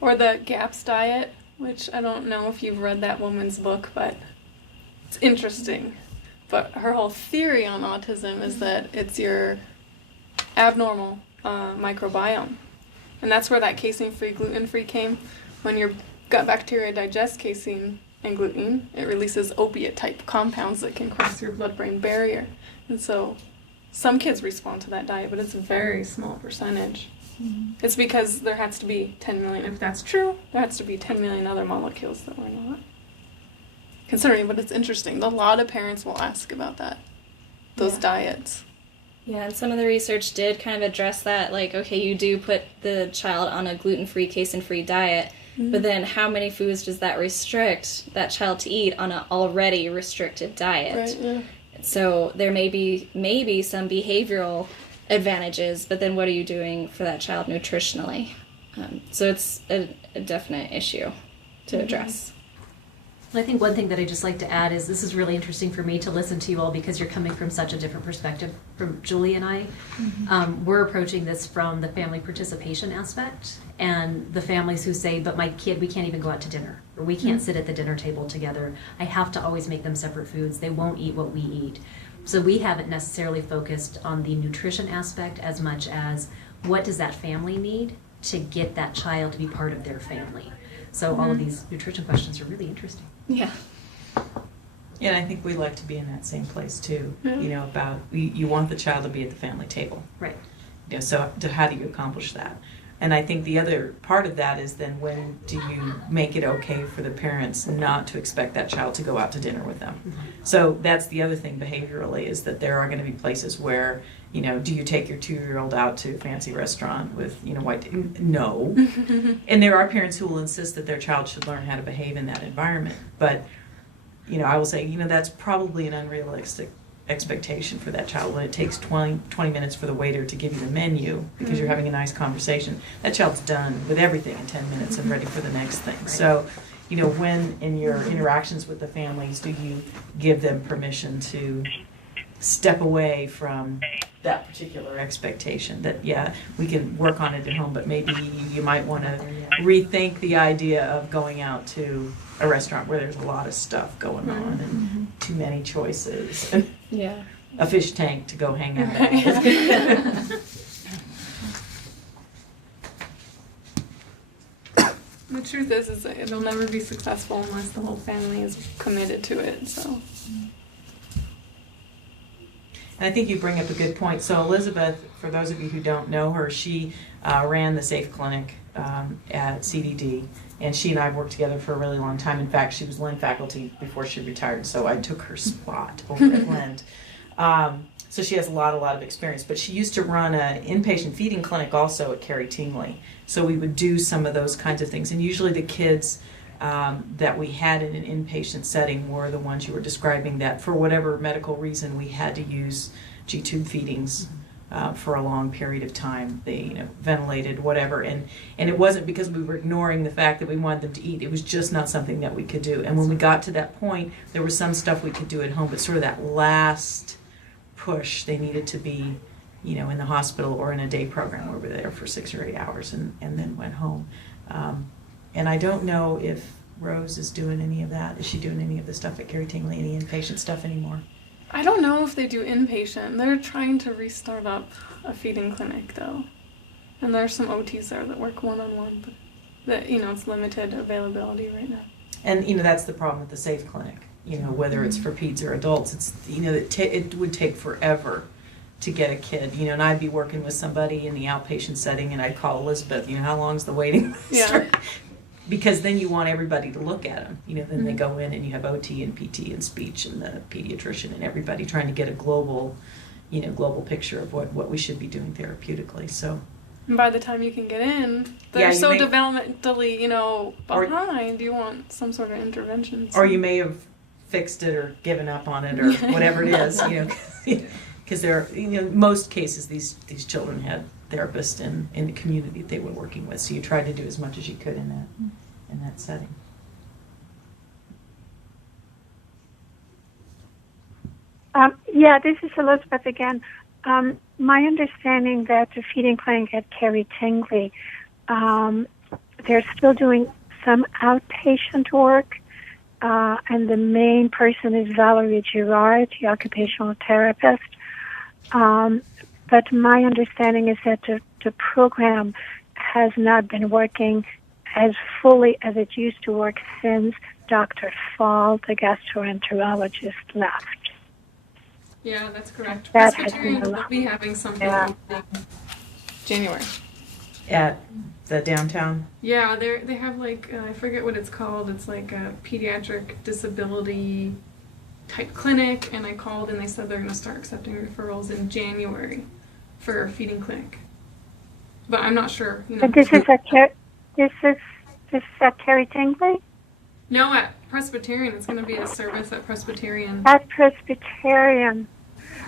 Or the GAPS diet, which I don't know if you've read that woman's book, but it's interesting. But her whole theory on autism is that it's your abnormal microbiome. And that's where that casein-free, gluten-free came. When your gut bacteria digests casein and gluten, it releases opiate-type compounds that can cross your blood-brain barrier. And so some kids respond to that diet, but it's a very small percentage. Mm-hmm. It's because there has to be 10 million, if that's true, there has to be 10 million other molecules that we're not considering. But it's interesting. A lot of parents will ask about those diets. Yeah, and some of the research did kind of address that, like, okay, you do put the child on a gluten-free, casein-free diet, but then how many foods does that restrict that child to eat on an already restricted diet? Right, yeah. So there may be some behavioral advantages, but then what are you doing for that child nutritionally? So it's a definite issue to address. I think one thing that I'd just like to add is this is really interesting for me to listen to you all because you're coming from such a different perspective from Julie and I. Mm-hmm. We're approaching this from the family participation aspect and the families who say, but my kid, we can't even go out to dinner or we can't sit at the dinner table together. I have to always make them separate foods. They won't eat what we eat. So we haven't necessarily focused on the nutrition aspect as much as what does that family need to get that child to be part of their family. So all of these nutrition questions are really interesting. Yeah. Yeah, and I think we like to be in that same place too. About you want the child to be at the family table. Right. So how do you accomplish that? And I think the other part of that is then when do you make it okay for the parents not to expect that child to go out to dinner with them? So that's the other thing behaviorally, is that there are going to be places where, you know, do you take your 2-year-old out to a fancy restaurant with, you know, white? No. And there are parents who will insist that their child should learn how to behave in that environment. But, you know, I will say, you know, that's probably an unrealistic expectation for that child. When it takes 20 minutes for the waiter to give you the menu because you're having a nice conversation, that child's done with everything in 10 minutes and ready for the next thing. Right. So, you know, when in your interactions with the families do you give them permission to step away from that particular expectation that, yeah, we can work on it at home, but maybe you might want to rethink the idea of going out to a restaurant where there's a lot of stuff going on and too many choices. Yeah. A fish tank to go hang out at. The truth is it'll never be successful unless the whole family is committed to it. So. And I think you bring up a good point. So Elizabeth, for those of you who don't know her, she ran the SAFE clinic at CDD, and she and I worked together for a really long time. In fact, she was Lynn faculty before she retired, so I took her spot over at Lynn. So she has a lot of experience. But she used to run an inpatient feeding clinic also at Carrie Tingley. So we would do some of those kinds of things. And usually the kids that we had in an inpatient setting were the ones you were describing, that for whatever medical reason we had to use G-tube feedings for a long period of time. They, you know, ventilated, whatever, and it wasn't because we were ignoring the fact that we wanted them to eat. It was just not something that we could do. And when we got to that point, there was some stuff we could do at home, but sort of that last push, they needed to be, you know, in the hospital or in a day program where we were there for 6 or 8 hours and then went home. And I don't know if Rose is doing any of that. Is she doing any of the stuff at Carrie Tingley, any inpatient stuff anymore? I don't know if they do inpatient. They're trying to restart up a feeding clinic, though. And there's some OTs there that work one-on-one, but that, you know, it's limited availability right now. And, you know, that's the problem with the SAFE clinic. You know, whether it's for peds or adults, it's, you know, it would take forever to get a kid. You know, and I'd be working with somebody in the outpatient setting, and I'd call Elizabeth, you know, how long's the waiting list? Yeah. Because then you want everybody to look at them. You know, then they go in and you have OT and PT and speech and the pediatrician and everybody trying to get a global, you know, global picture of what we should be doing therapeutically. So. And by the time you can get in, they're so developmentally, you know, behind. You want some sort of intervention. Or you may have fixed it or given up on it or whatever it is. You know, because there, you know, most cases these children had therapists in the community that they were working with. So you tried to do as much as you could in that setting. Yeah, this is Elizabeth again. My understanding that the feeding clinic at Carrie Tingley, they're still doing some outpatient work, and the main person is Valerie Girard, the occupational therapist. But my understanding is that the program has not been working as fully as it used to work since Dr. Fall, the gastroenterologist, left. Yeah, that's correct. That Presbyterian will be having something in January. At the downtown? Yeah, they have like, I forget what it's called. It's like a pediatric disability type clinic, and I called and they said they're going to start accepting referrals in January for a feeding clinic. But I'm not sure. You know. But this is at Carrie Tingley? No, at Presbyterian. It's going to be a service at Presbyterian. At Presbyterian.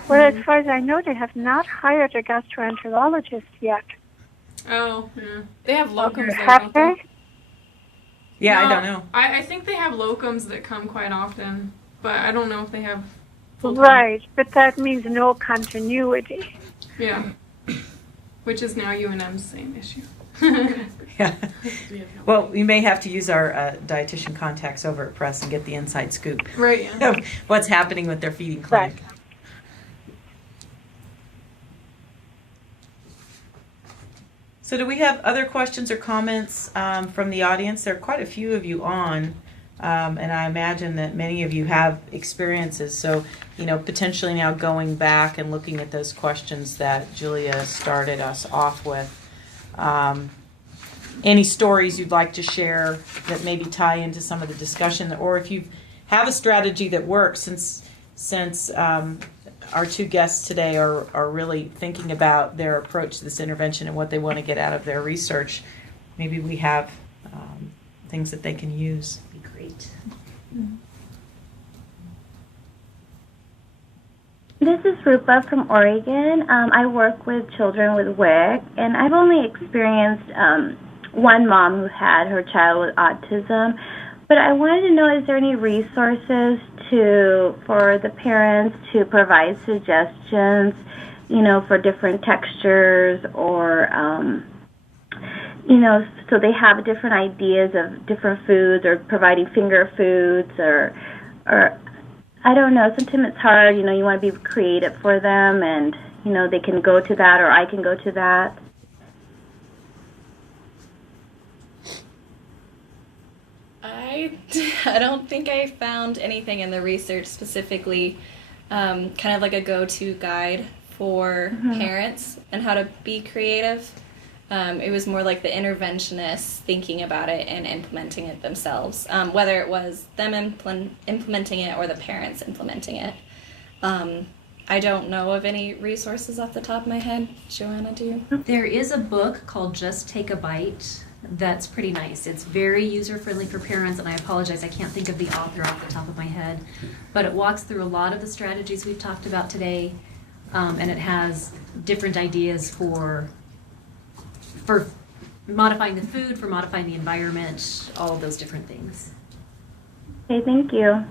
Well, as far as I know, they have not hired a gastroenterologist yet. Oh, yeah. They have locums there, have don't they? Yeah, No, I don't know. I think they have locums that come quite often, but I don't know if they have full-time. Right, but that means no continuity. Yeah. Which is now UNM's same issue. Yeah. Well, we may have to use our dietitian contacts over at Press and get the inside scoop. Right, yeah. Of what's happening with their feeding clinic. Right. So do we have other questions or comments from the audience? There are quite a few of you on, and I imagine that many of you have experiences. So, you know, potentially now going back and looking at those questions that Julia started us off with, any stories you'd like to share that maybe tie into some of the discussion, or if you have a strategy that works, since our two guests today are really thinking about their approach to this intervention and what they want to get out of their research, maybe we have things that they can use. Be great. This is Rupa from Oregon. I work with children with WIC, and I've only experienced one mom who had her child with autism. But I wanted to know, is there any resources for the parents to provide suggestions, for different textures, or so they have different ideas of different foods, or providing finger foods, or I don't know. Sometimes it's hard. You want to be creative for them, and they can go to that, or I can go to that. I don't think I found anything in the research specifically, kind of like a go-to guide for parents and how to be creative. It was more like the interventionists thinking about it and implementing it themselves, whether it was them implementing it or the parents implementing it. I don't know of any resources off the top of my head. Joanna, do you? There is a book called Just Take a Bite that's pretty nice. It's very user-friendly for parents, and I apologize, I can't think of the author off the top of my head, but it walks through a lot of the strategies we've talked about today, and it has different ideas for modifying the food, for modifying the environment, all of those different things. Okay, thank you.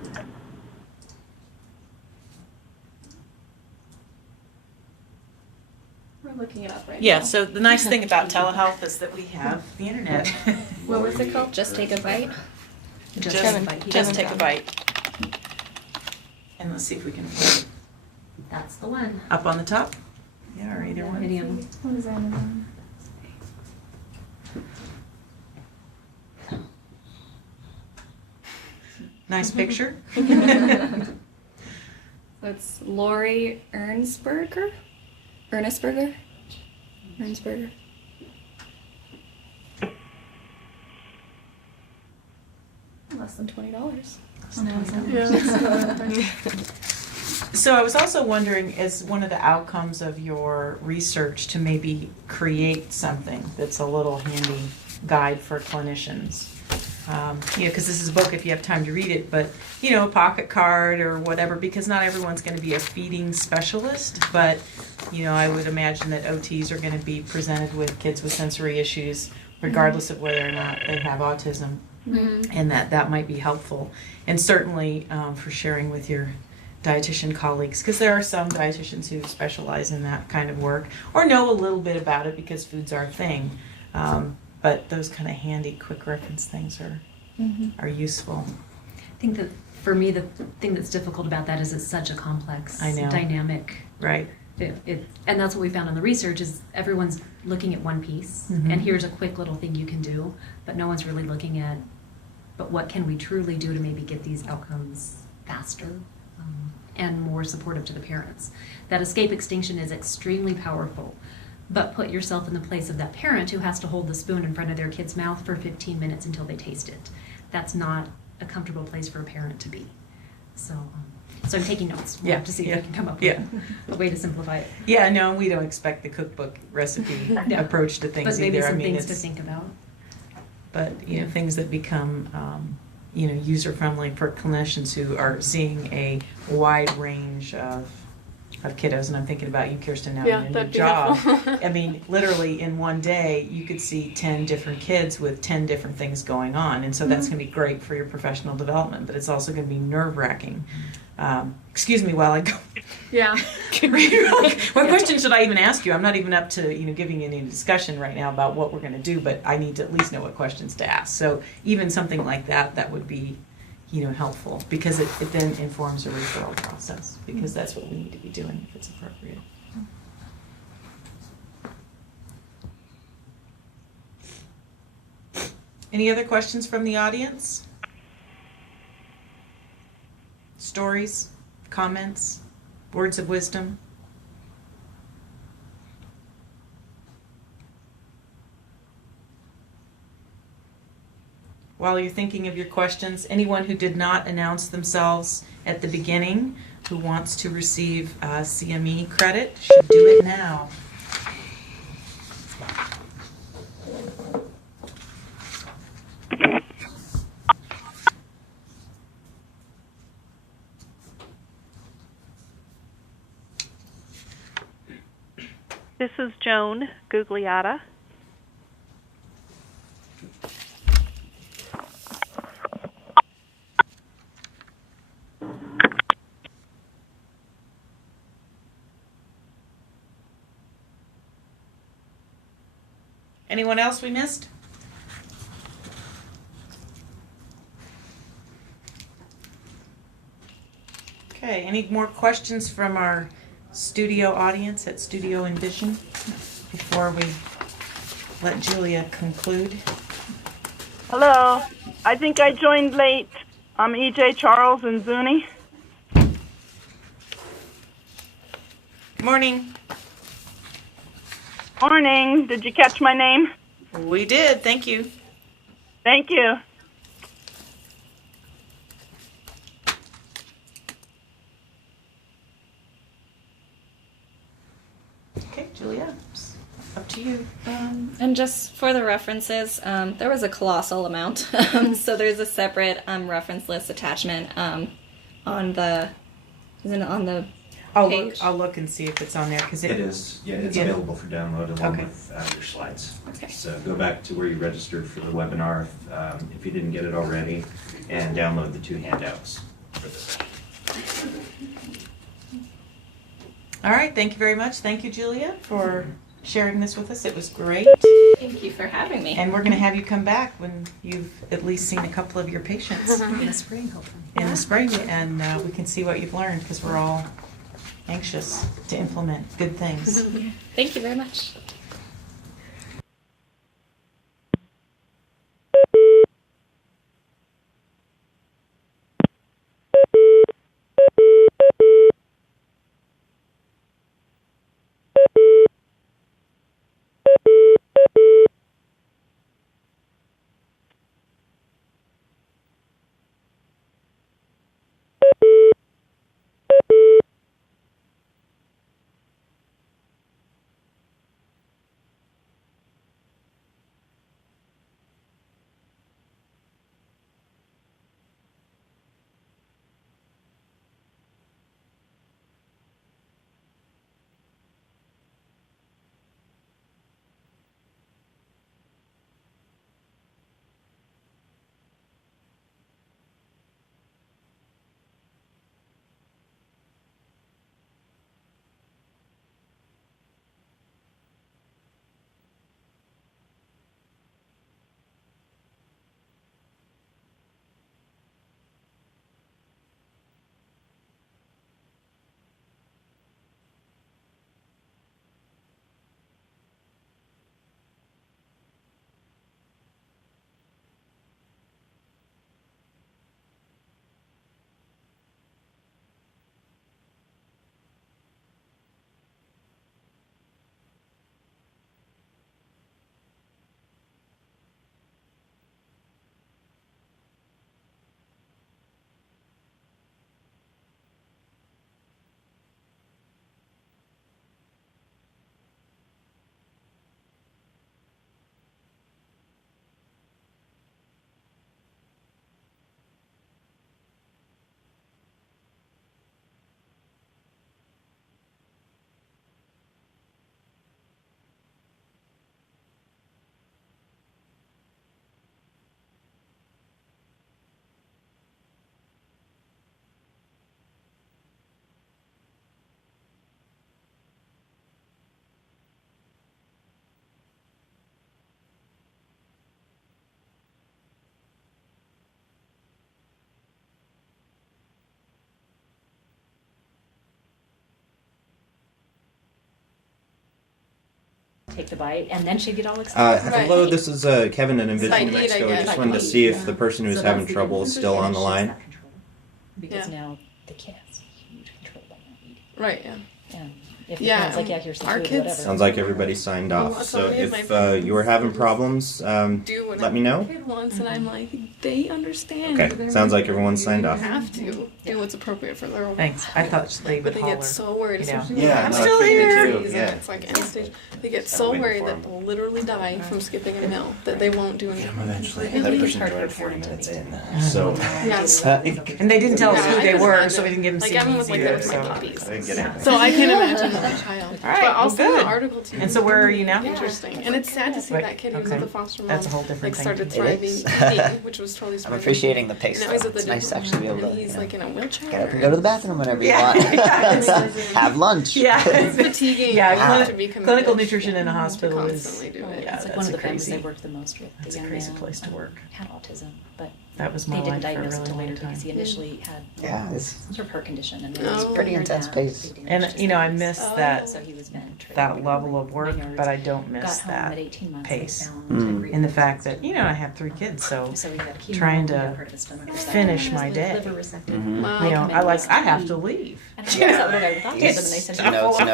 We're looking it up right now. Yeah, so the nice thing about telehealth is that we have the internet. What was it called? Just Take a Bite? Just take a bite. And let's see if we can put it That's the one. up on the top. Yeah, or either one. Any of them. What is that? Nice picture. That's Lori Ernstberger. Less than $20 on Amazon. So I was also wondering, as one of the outcomes of your research, to maybe create something that's a little handy guide for clinicians. Because this is a book if you have time to read it, but, a pocket card or whatever, because not everyone's going to be a feeding specialist, but, I would imagine that OTs are going to be presented with kids with sensory issues, regardless of whether or not they have autism, and that might be helpful. And certainly for sharing with your dietitian colleagues, because there are some dietitians who specialize in that kind of work, or know a little bit about it because food's our thing. But those kind of handy, quick reference things are useful. I think that for me, the thing that's difficult about that is it's such a complex dynamic. Right. And that's what we found in the research is everyone's looking at one piece, and here's a quick little thing you can do, but no one's really looking at, but what can we truly do to maybe get these outcomes faster and more supportive to the parents. That escape extinction is extremely powerful. But put yourself in the place of that parent who has to hold the spoon in front of their kid's mouth for 15 minutes until they taste it. That's not a comfortable place for a parent to be. So I'm taking notes to see if we can come up with a way to simplify it. Yeah, no, we don't expect the cookbook recipe approach to things but maybe either. some things to think about. But things that become user-friendly for clinicians who are seeing a wide range of kiddos, and I'm thinking about you, Kirsten, now in your job. I mean, literally in one day, you could see 10 different kids with 10 different things going on, and so that's going to be great for your professional development, but it's also going to be nerve-wracking. Excuse me while I go. Yeah. What question should I even ask you? I'm not even up to giving you any discussion right now about what we're going to do, but I need to at least know what questions to ask. So even something like that would be helpful, because it then informs a referral process, because that's what we need to be doing if it's appropriate. Any other questions from the audience? Stories, comments, words of wisdom? while you're thinking of your questions, anyone who did not announce themselves at the beginning who wants to receive CME credit should do it now. This is Joan Gugliotta. Anyone else we missed? Okay, any more questions from our studio audience at Studio Envision before we let Julia conclude? Hello. I think I joined late. I'm EJ, Charles, and Zuni. Morning. Morning. Did you catch my name? We did. Thank you. Thank you. Okay, Julia, it's up to you. And just for the references, there was a colossal amount. So there's a separate reference list attachment on the page. I'll look and see if it's on there because It is. Yeah, it's available for download along with your slides. Okay. So go back to where you registered for the webinar if you didn't get it already, and download the 2 handouts for the session. All right, thank you very much. Thank you, Julia, for sharing this with us. It was great. Thank you for having me. And we're going to have you come back when you've at least seen a couple of your patients. In the spring, hopefully. In the spring, and we can see what you've learned because we're all anxious to implement good things. Thank you very much. Take the bite, and then she'd get all excited. Hello, this is Kevin at Envision, New Mexico. I just wanted to see if the person who's having trouble is still on the line. Because now the kid has huge control by not eating. Right, yeah. And If the Yeah, parent's like, yeah, here's the our food, kids- whatever. Sounds like everybody signed off. Well, So somebody of if my you were having problems, do what let me know. kid wants, and I'm like, they understand. Okay, They're sounds like like, everyone's signed you off. have to do what's appropriate for their own. Thanks. I thought they would But they holler. get so worried, you know. especially Yeah, when no, they're I figured it too, and yeah. it's like end stage. They get Just so waiting worried for that 'em. they'll literally die from skipping a meal that they won't do anything. Eventually, Really? they're pushing toward 40 minutes in. So, Yes. And they didn't tell us Yeah, who I they could were, imagine. so we didn't give them Like CDs Evan was like, either. that was my puppies. I didn't get it. So I can imagine the child. All right, But I'll well, send good. the article to you. And so where are you now? Interesting. And it's sad to see Wait, that kid who was okay. at the foster mom That's a whole different like thing. started It thriving is. eating, which was totally I'm smart. appreciating the pace, And now he's though. at the It's nice to different actually be able one, to, and he's like in a wheelchair. get up and go to the bathroom whenever you Yeah. want. It's Have lunch. Yeah. It's fatiguing Yeah, to be committed. clinical nutrition in a hospital is constantly do it. yeah, It's like that's one of a the families crazy. I worked the most with. That's the a young crazy man place to work. had autism, but That was my they didn't life for a diagnose it really until long later time. because he initially had Yeah, it's some sort of heart condition and Oh. was pretty intense pace. And you know, I miss that So he was ventricular. that level of work, but I don't miss Got home that at 18 months, pace. they found In the fact that you know I have 3 kids, so trying to finish my day. Liver resected. Mhm. You know, I have to leave. And I was that what I thought, but then they said, No, it's